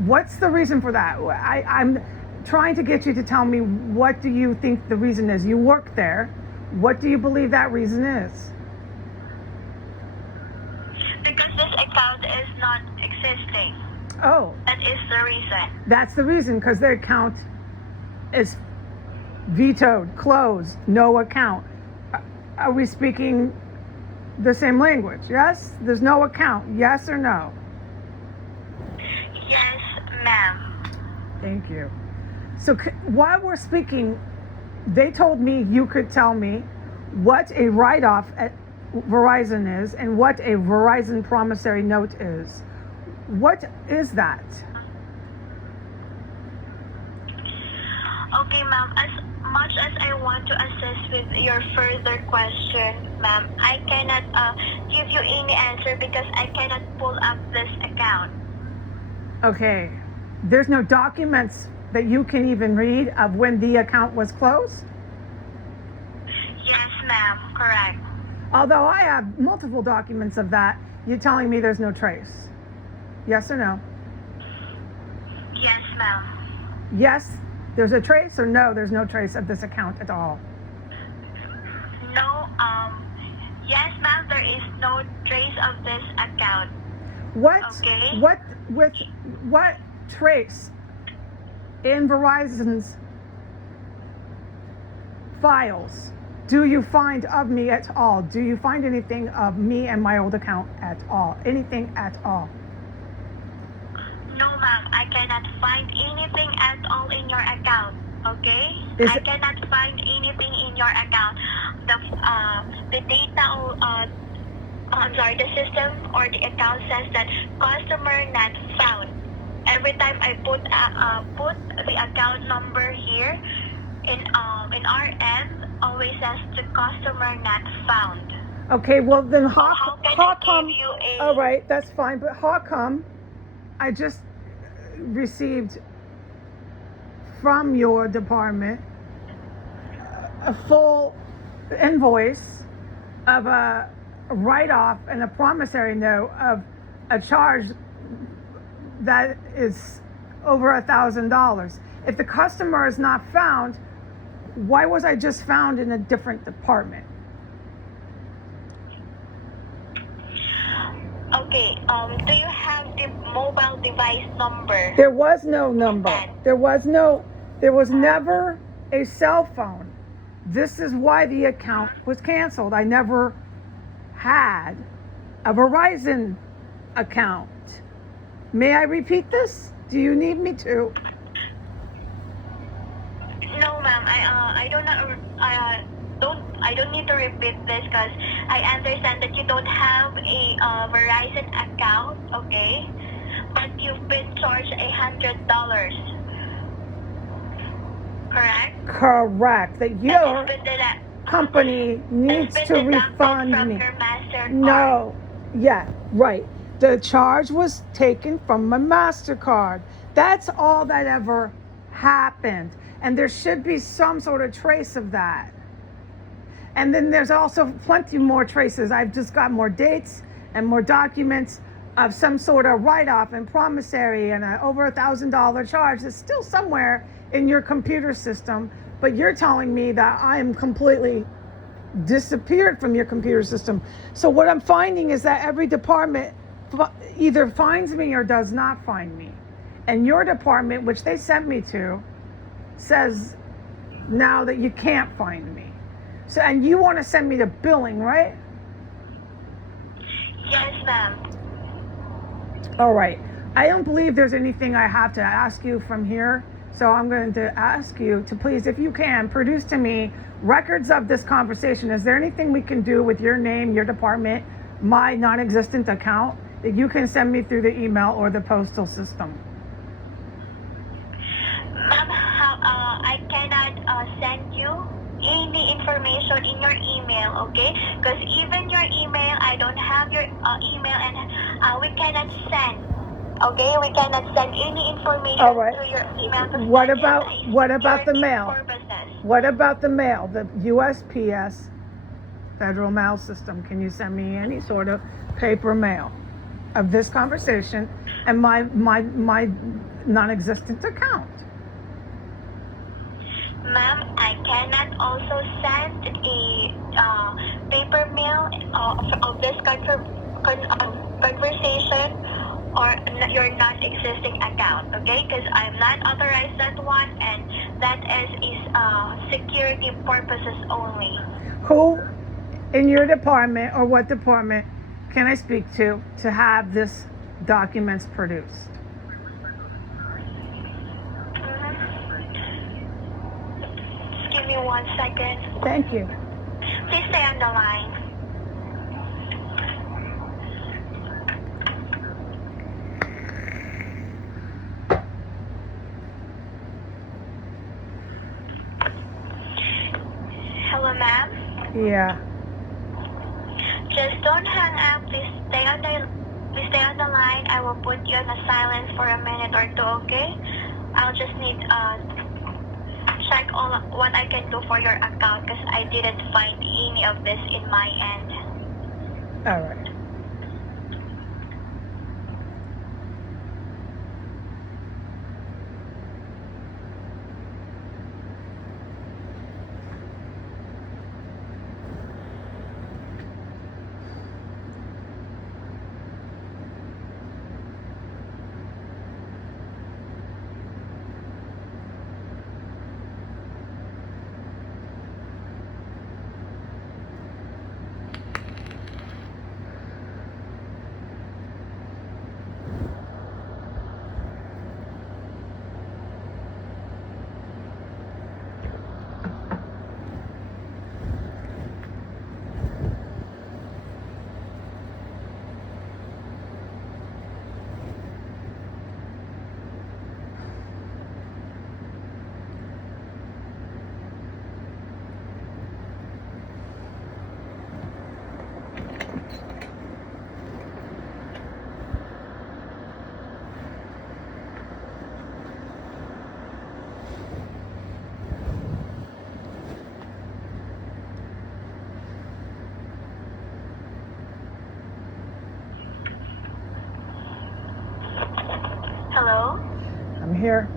what's the reason for that? I'm trying to get you to tell me, what do you think the reason is? You work there. What do you believe that reason is? Because this account is not existing. Oh, That is the reason. that's the reason, because their account is vetoed, closed, no account. Are we speaking the same language? Yes? There's no account. Yes or no? Yes, ma'am. Thank you. So while we're speaking, they told me you could tell me what a write-off at Verizon is and what a Verizon promissory note is. What is that? Okay, ma'am. As much as I want to assist with your further question, ma'am, I cannot give you any answer because I cannot pull up this account. Okay. There's no documents that you can even read of when the account was closed? Yes, ma'am. Correct. Although I have multiple documents of that, you're telling me there's no trace. Yes or no? Yes, ma'am. Yes, there's a trace, or no, there's no trace of this account at all? No, yes, ma'am, there is no trace of this account. What? Okay. What trace in Verizon's files do you find of me at all? Do you find anything of me and my old account at all? Anything at all? No, ma'am, I cannot find anything at all in your account. Okay? I cannot find anything in your account. The data, I'm sorry, the system or the account says that customer not found. Every time I put the account number here in our end, always says the customer not found. Okay, well then how can I come? give you a... All right, that's fine. But how come I just received from your department a full invoice of a write-off and a promissory note of a charge that is over $1,000? If the customer is not found, why was I just found in a different department? Okay, do you have the mobile device number? There was no number. There was never a cell phone. This is why the account was canceled. I never had a Verizon account. May I repeat this? Do you need me to? No, ma'am. I don't need to repeat this because I understand that you don't have a Verizon account, okay? But you've been charged $100. correct? Correct. That And your it's been company needs been to deducted refund from me. your MasterCard. No. Yeah, right. The charge was taken from my MasterCard. That's all that ever happened. And there should be some sort of trace of that. And then there's also plenty more traces. I've just got more dates and more documents of some sort of write-off and promissory and over $1,000 charge that's still somewhere in your computer system. But you're telling me that I am completely disappeared from your computer system. So what I'm finding is that every department either finds me or does not find me. And your department, which they sent me to, says now that you can't find me. So, and you want to send me the billing, right? Yes, ma'am. All right. I don't believe there's anything I have to ask you from here. So I'm going to ask you to please, if you can, produce to me records of this conversation. Is there anything we can do with your name, your department, my non-existent account that you can send me through the email or the postal system? Ma'am, I cannot send you any information in your email, okay? Because even your email, I don't have your email, and we cannot send. Okay, we cannot send any information All right. through your email. What about the mail? Purposes. What about the mail? The USPS Federal Mail System. Can you send me any sort of paper mail of this conversation and my non-existent account? Ma'am, I cannot also send a paper mail of this conversation or your non-existing account, okay? Because I'm not authorized that one, and that is security purposes only. Who in your department or what department can I speak to have this documents produced? Just give me 1 second. Thank you. Please stay on the line. Hello, ma'am. Yeah. Just don't hang up. Please stay on the line. I will put you on a silence for a minute or two, okay? I'll just need check all what I can do for your account because I didn't find any of this in my end. All right. Hello? I'm here.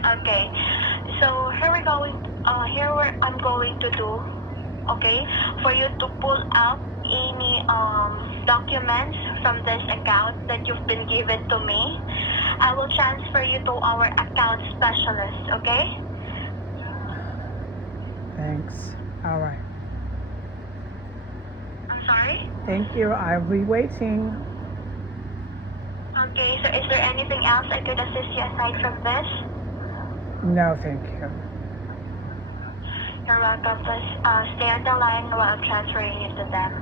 Okay. So here we're going. I'm going to do. Okay, for you to pull out any documents from this account that you've been given to me, I will transfer you to our account specialist. Okay? Thanks. All right. I'm sorry. Thank you. I'll be waiting. Okay. So is there anything else I could assist you aside from this? No, thank you. You're welcome. Please stay on the line while I'm transferring you to them.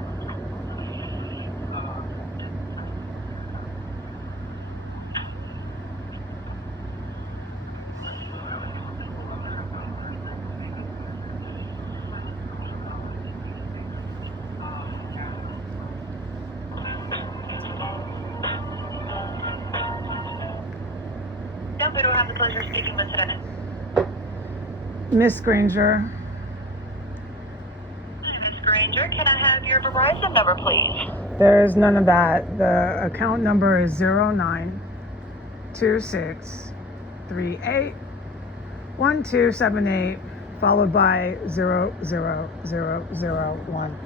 Who do I have the pleasure of speaking with today? Miss Granger. Hi, Ms. Granger. Can I have your Verizon number, please? There's none of that. The account number is 0926381278 followed by 00001.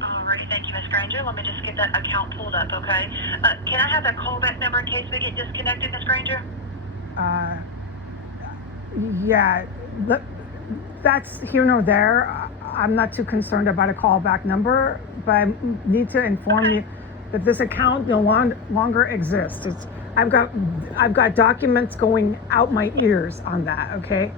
Alrighty, thank you, Ms. Granger. Let me just get that account pulled up, okay? Can I have that callback number in case we get disconnected, Ms. Granger? Yeah, that's here nor there. I'm not too concerned about a callback number, but I need to inform you that this account no longer exists. I've got documents going out my ears on that, okay?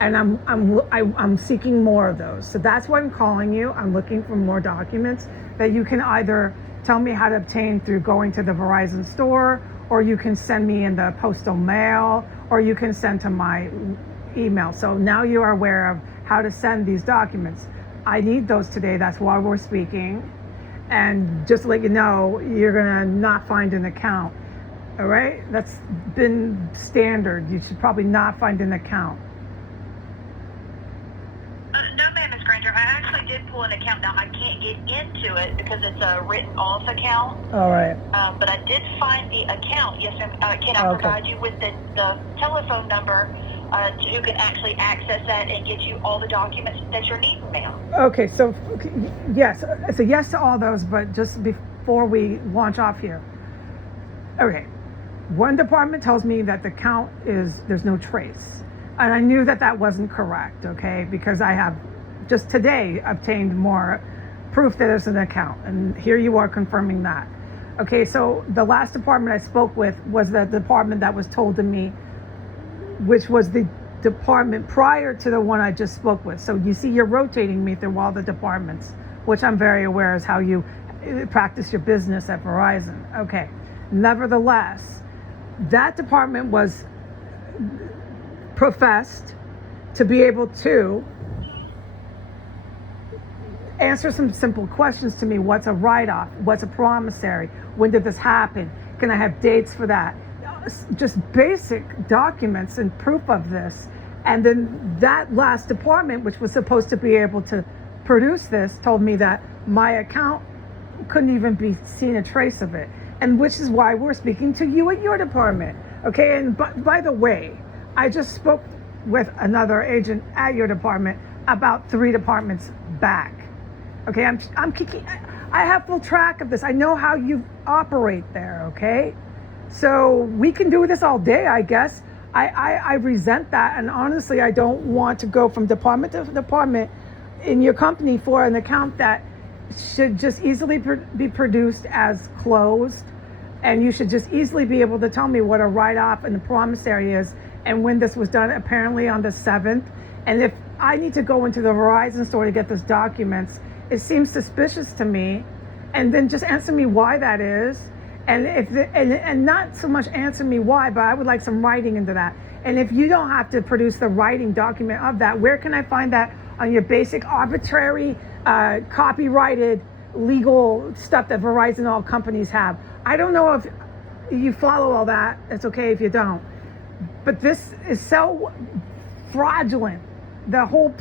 And I'm seeking more of those. So that's why I'm calling you. I'm looking for more documents that you can either tell me how to obtain through going to the Verizon store, or you can send me in the postal mail, or you can send to my email. So now you are aware of how to send these documents. I need those today. That's why we're speaking. And just to let you know, you're gonna not find an account. All right? That's been standard. You should probably not find an account. No, ma'am, Ms. Granger. I actually did pull an account. Now, I can't get into it because it's a written off account. All right. But I did find the account. Yes, ma'am. Can I provide you with the telephone number who can actually access that and get you all the documents that you're needing, ma'am? Okay, so yes. It's a yes to all those, but just before we launch off here. Okay. One department tells me that the count there's no trace. And I knew that wasn't correct, okay? Because I have just today obtained more proof that there's an account. And here you are confirming that. Okay, so the last department I spoke with was the department that was told to me, which was the department prior to the one I just spoke with. So you see, you're rotating me through all the departments, which I'm very aware is how you practice your business at Verizon. Okay, nevertheless, that department was professed to be able to answer some simple questions to me. What's a write-off? What's a promissory? When did this happen? Can I have dates for that? Just basic documents and proof of this. And then that last department, which was supposed to be able to produce this, told me that my account couldn't even be seen a trace of it. And which is why we're speaking to you at your department. Okay, and by the way, I just spoke with another agent at your department about 3 departments back. Okay, I'm kicking. I have full track of this. I know how you operate there. Okay, so we can do this all day, I guess. I resent that, and honestly, I don't want to go from department to department in your company for an account that should just easily be produced as closed, and you should just easily be able to tell me what a write-off and the promissory is, and when this was done, apparently on the 7th. And if I need to go into the Verizon store to get those documents, it seems suspicious to me. And then just answer me why that is. And and not so much answer me why, but I would like some writing into that. And if you don't have to produce the writing document of that, where can I find that on your basic arbitrary, copyrighted legal stuff that Verizon all companies have? I don't know if you follow all that. It's okay if you don't. But this is so fraudulent, the whole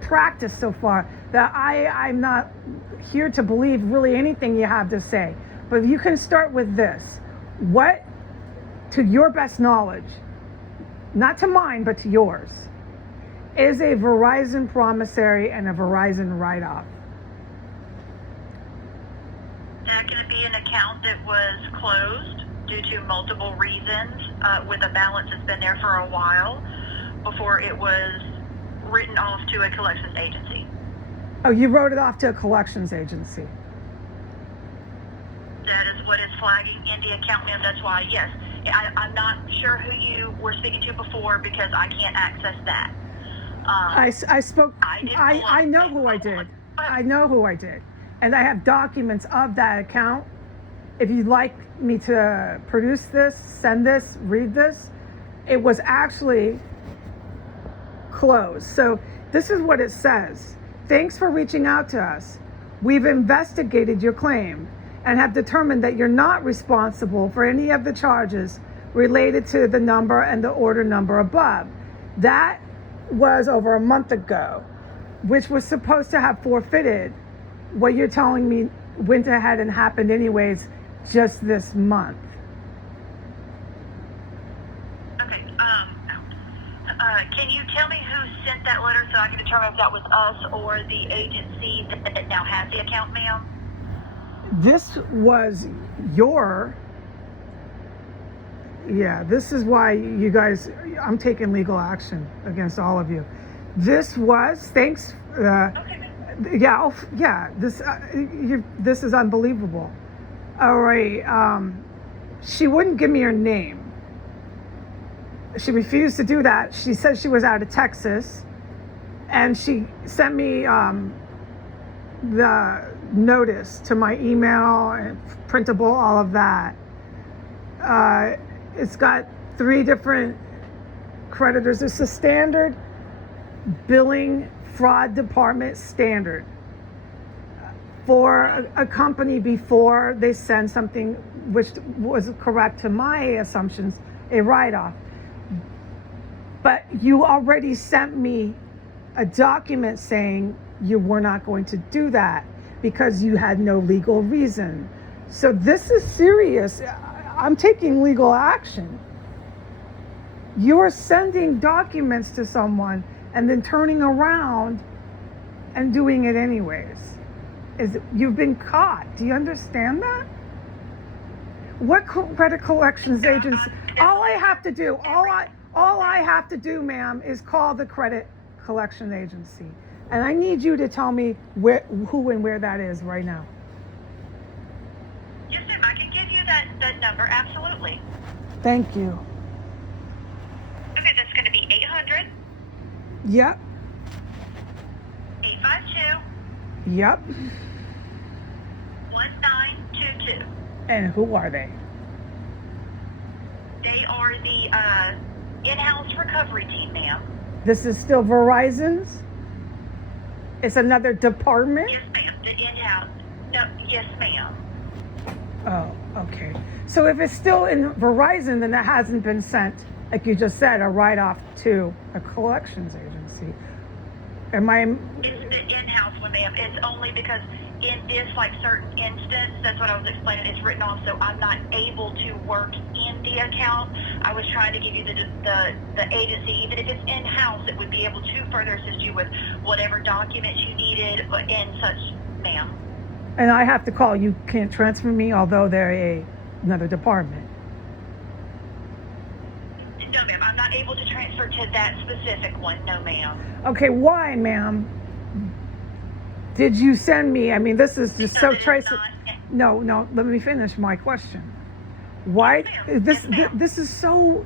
practice so far, that I'm not here to believe really anything you have to say. But if you can start with this, what, to your best knowledge, not to mine, but to yours, is a Verizon promissory and a Verizon write-off? That can be an account that was closed due to multiple reasons, with a balance that's been there for a while before it was written off to a collections agency. Oh, you wrote it off to a collections agency. That is what is flagging in the account, ma'am. That's why, yes, I'm not sure who you were speaking to before because I can't access that. I spoke. I know who I did. I know who I did, and I have documents of that account. If you'd like me to produce this, send this, read this, it was actually closed. So this is what it says. Thanks for reaching out to us. We've investigated your claim and have determined that you're not responsible for any of the charges related to the number and the order number above. That was over a month ago, which was supposed to have forfeited. What you're telling me went ahead and happened anyways just this month. Okay. Can you tell me who sent that letter so I can determine if that was us or the agency that now has the account, ma'am? This was this is why you guys, I'm taking legal action against all of you. This was, thanks. Okay, ma'am. This is unbelievable. All right. She wouldn't give me her name. She refused to do that. She said she was out of Texas, and she sent me the notice to my email and printable, all of that. It's got 3 different creditors. It's a standard billing fraud department standard for a company before they send something which was correct to my assumptions, a write-off. But you already sent me a document saying you were not going to do that because you had no legal reason. So this is serious. I'm taking legal action. You're sending documents to someone and then turning around and doing it anyways. You've been caught. Do you understand that? What credit collections agency? All I have to do, ma'am, is call the credit collection agency. And I need you to tell me who and where that is right now. Yes, ma'am. I can give you that number. Absolutely. Thank you. Okay, that's going to be 800. Yep. 852. Yep. 1922. And who are they? They are the in-house recovery team, ma'am. This is still Verizon's? It's another department? Yes, ma'am. The in-house. No, yes, ma'am. Oh, okay. So if it's still in Verizon, then it hasn't been sent, like you just said, a write-off to a collections agency. Am I? It's the in-house one, ma'am. It's only because in this, certain instance, that's what I was explaining, it's written off, so I'm not able to work in the account. I was trying to give you the agency, even if it's in-house, it would be able to further assist you with whatever documents you needed and such, ma'am. And I have to call. You can't transfer me, although they're another department. No, ma'am. I'm not able to transfer to that specific one. No, ma'am. Okay, why, ma'am? Did you send me? I mean, this is just so traceable. No, let me finish my question. Why? This is so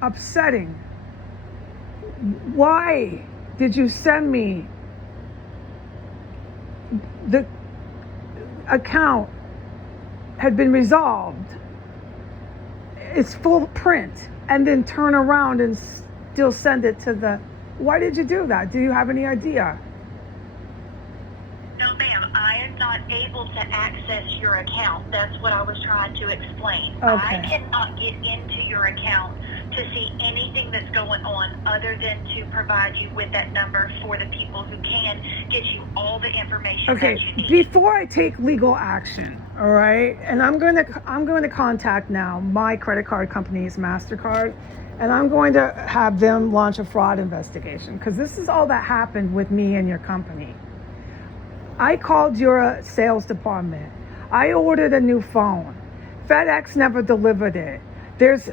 upsetting. Why did you send me the account had been resolved? It's full print, and then turn around and still send it to the. Why did you do that? Do you have any idea? No, ma'am. I am not able to access your account. That's what I was trying to explain. Okay. I cannot get into your account to see anything that's going on other than to provide you with that number for the people who can get you all the information that you need. Before I take legal action, all right, and I'm going to contact now my credit card company's MasterCard, and I'm going to have them launch a fraud investigation, because this is all that happened with me and your company. I called your sales department. I ordered a new phone. FedEx never delivered it. There's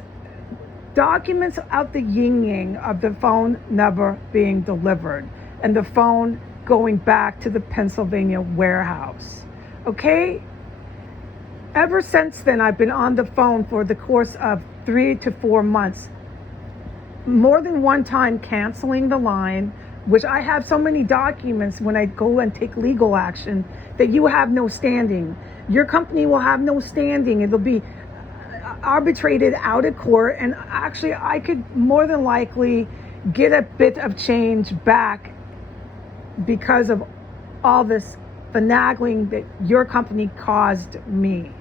documents out the yin-yang of the phone never being delivered and the phone going back to the Pennsylvania warehouse. Okay? Ever since then, I've been on the phone for the course of 3 to 4 months, more than one time canceling the line, which I have so many documents when I go and take legal action that you have no standing. Your company will have no standing. It'll be arbitrated out of court, and actually I could more than likely get a bit of change back because of all this finagling that your company caused me.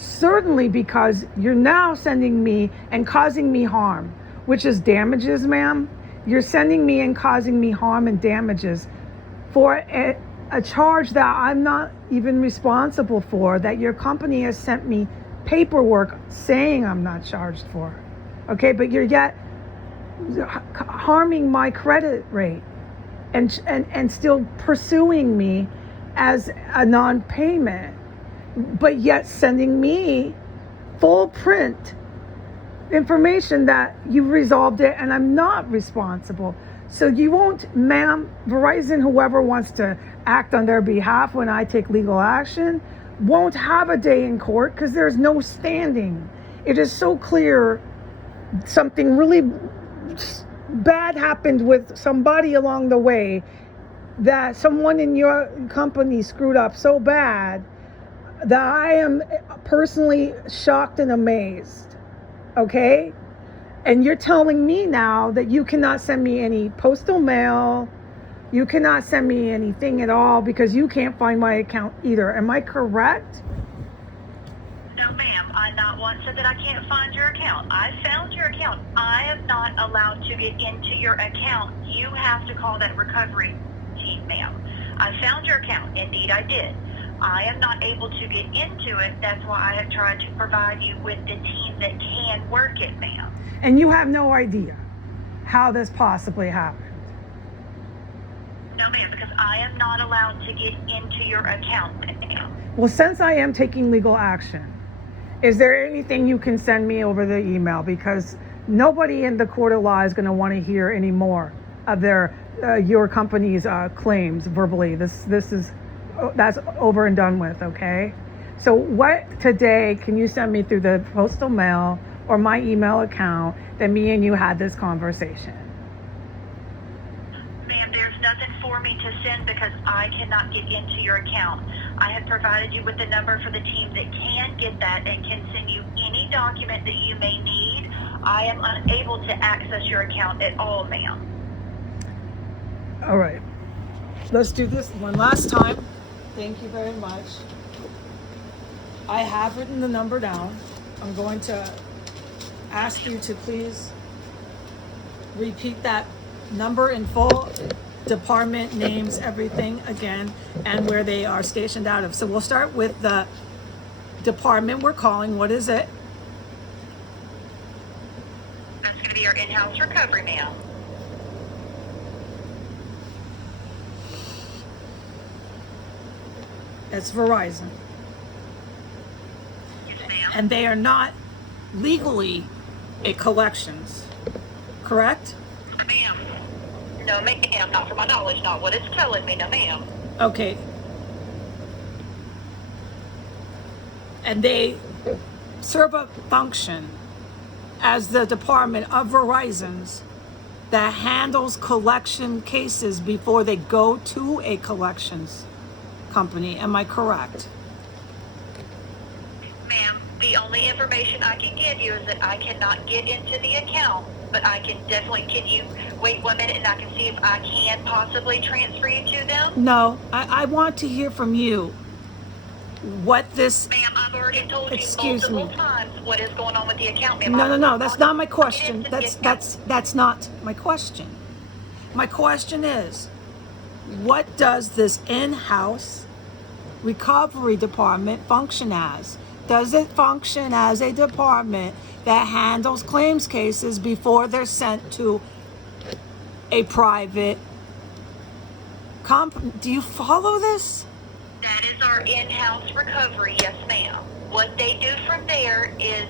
certainly because you're now sending me and causing me harm, which is damages, ma'am. You're sending me and causing me harm and damages for a charge that I'm not even responsible for, that your company has sent me paperwork saying I'm not charged for. Okay, but you're yet harming my credit rate and still pursuing me as a non-payment, but yet sending me full print information that you resolved it and I'm not responsible. So you won't, ma'am, Verizon, whoever wants to act on their behalf when I take legal action, won't have a day in court because there's no standing. It is so clear something really bad happened with somebody along the way, that someone in your company screwed up so bad that I am personally shocked and amazed. Okay? And you're telling me now that you cannot send me any postal mail, you cannot send me anything at all because you can't find my account either. Am I correct? No, ma'am. I not once said that I can't find your account. I found your account. I am not allowed to get into your account. You have to call that recovery team, ma'am. I found your account. Indeed, I did. I am not able to get into it. That's why I have tried to provide you with the team that can work it, ma'am. And you have no idea how this possibly happened. No, ma'am, because I am not allowed to get into your account, ma'am. Well, since I am taking legal action, is there anything you can send me over the email? Because nobody in the court of law is going to want to hear any more of your company's claims verbally. That's over and done with, okay? So what today can you send me through the postal mail or my email account that me and you had this conversation? Ma'am, there's nothing for me to send because I cannot get into your account. I have provided you with the number for the team that can get that and can send you any document that you may need. I am unable to access your account at all, ma'am. All right. Let's do this one last time. Thank you very much. I have written the number down. I'm going to ask you to please repeat that number in full, department names, everything again, and where they are stationed out of. So we'll start with the department we're calling. What is it? That's going to be our in-house recovery, ma'am. It's Verizon. Yes, ma'am. And they are not legally a collections, correct? Ma'am. No, ma'am. Not for my knowledge. Not what it's telling me. No, ma'am. Okay. And they serve a function as the department of Verizon's that handles collection cases before they go to a collections company. Am I correct? Ma'am, the only information I can give you is that I cannot get into the account, but I can definitely, can you wait 1 minute and I can see if I can possibly transfer you to them? No, I want to hear from you what this... Ma'am, I've already told you Excuse multiple me. times what is going on with the account, ma'am. No, that's not my question. That's not my question. My question is, what does this in-house recovery department function as? Does it function as a department that handles claims cases before they're sent to a private company? Do you follow this? That is our in-house recovery, yes, ma'am. What they do from there is,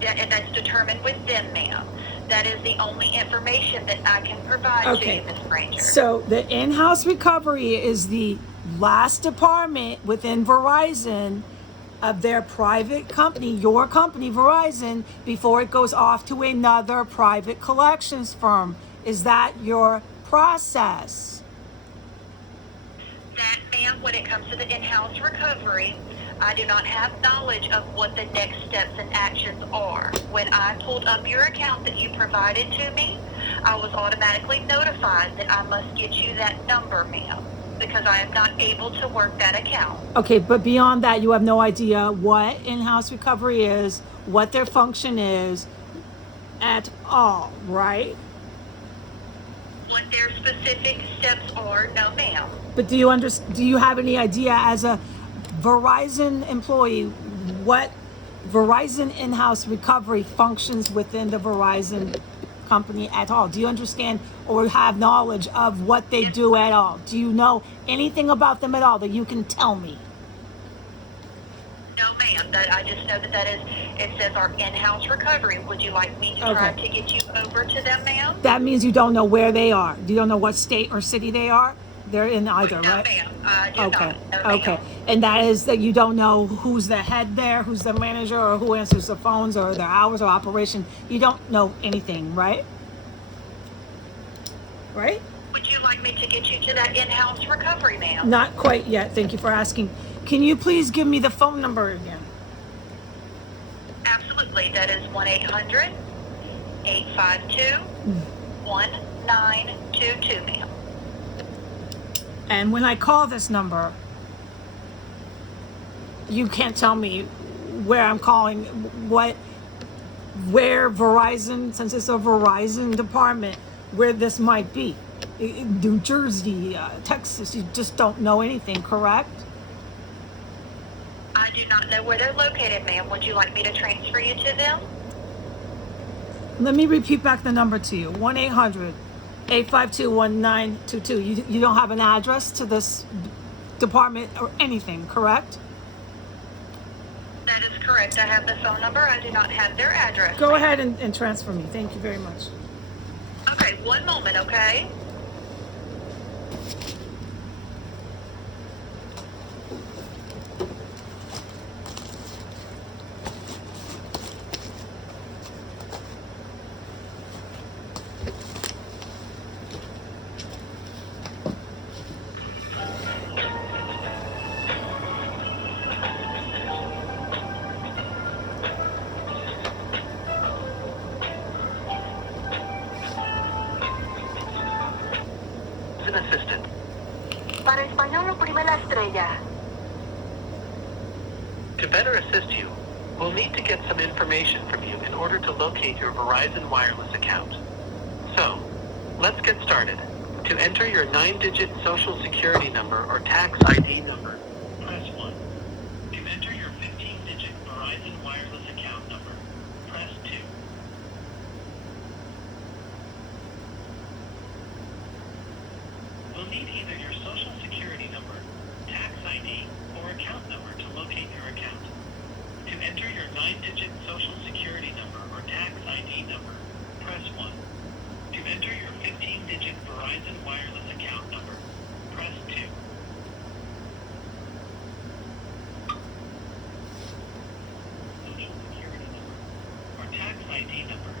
that's determined with them, ma'am. That is the only information that I can provide to you, Ms. Granger. So the in-house recovery is the last department within Verizon of their private company, your company, Verizon, before it goes off to another private collections firm. Is that your process? That, ma'am, when it comes to the in-house recovery, I do not have knowledge of what the next steps and actions are. When I pulled up your account that you provided to me, I was automatically notified that I must get you that number, ma'am. because I am not able to work that account. Okay, but beyond that, you have no idea what in-house recovery is, what their function is at all, right? What their specific steps are, no ma'am. But do you have any idea as a Verizon employee what Verizon in-house recovery functions within the Verizon company at all? Do you understand or have knowledge of what they do at all? Do you know anything about them at all that you can tell me? No ma'am, that I just know that is, it says our in-house recovery. Would you like me to try to get you over to them, ma'am? That means you don't know where they are. You don't know what state or city they are? They're in either, No right? ma'am, I do Okay. not. No, Okay. ma'am. And that is that you don't know who's the head there, who's the manager, or who answers the phones, or their hours of operation. You don't know anything, right? Right? Would you like me to get you to that in-house recovery, ma'am? Not quite yet. Thank you for asking. Can you please give me the phone number again? Absolutely. That is 1-800-852-1922, ma'am. And when I call this number, you can't tell me where I'm calling, where Verizon, since it's a Verizon department, where this might be. New Jersey, Texas, you just don't know anything, correct? I do not know where they're located, ma'am. Would you like me to transfer you to them? Let me repeat back the number to you. 1-800-852-1922. You don't have an address to this department or anything, correct? That is correct. I have the phone number. I do not have their address. Go ahead and transfer me. Thank you very much. Okay, one moment, okay? An assistant. Para español, oprime la estrella. To better assist you, we'll need to get some information from you in order to locate your Verizon wireless account. So, let's get started. To enter your 9-digit social security number or tax ID number, press 1. To enter your 15-digit Verizon wireless account number, press 2. We'll need either your social security number, tax ID, or account number to locate your account. To enter your 9-digit social security number or tax ID number, press 1. To enter your 15-digit Verizon wireless account number, press 2. Social security number or tax ID number.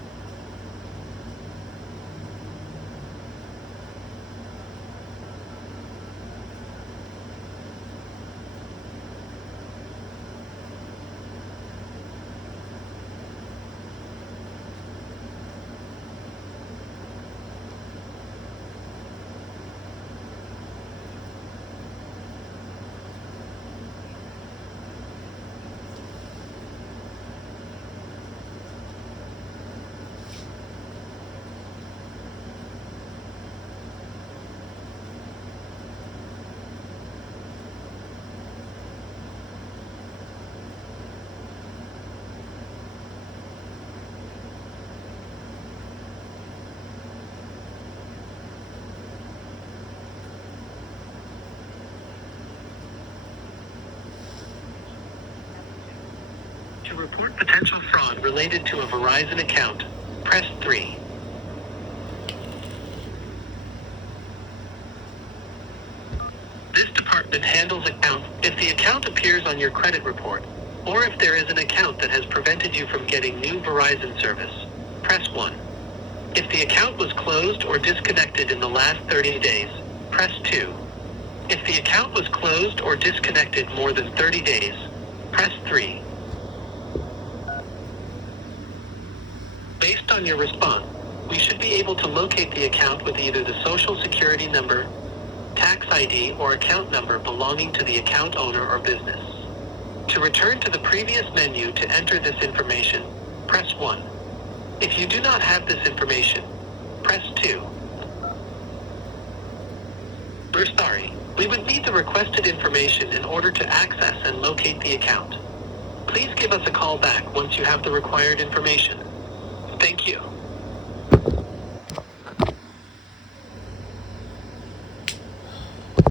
To report potential fraud related to a Verizon account, press 3. This department handles accounts if the account appears on your credit report, or if there is an account that has prevented you from getting new Verizon service, press 1. If the account was closed or disconnected in the last 30 days, press 2. If the account was closed or disconnected more than 30 days, press 3. Based on your response, we should be able to locate the account with either the social security number, tax ID or account number belonging to the account owner or business. To return to the previous menu to enter this information, press 1. If you do not have this information, press 2. We're sorry, we would need the requested information in order to access and locate the account. Please give us a call back once you have the required information. Thank you.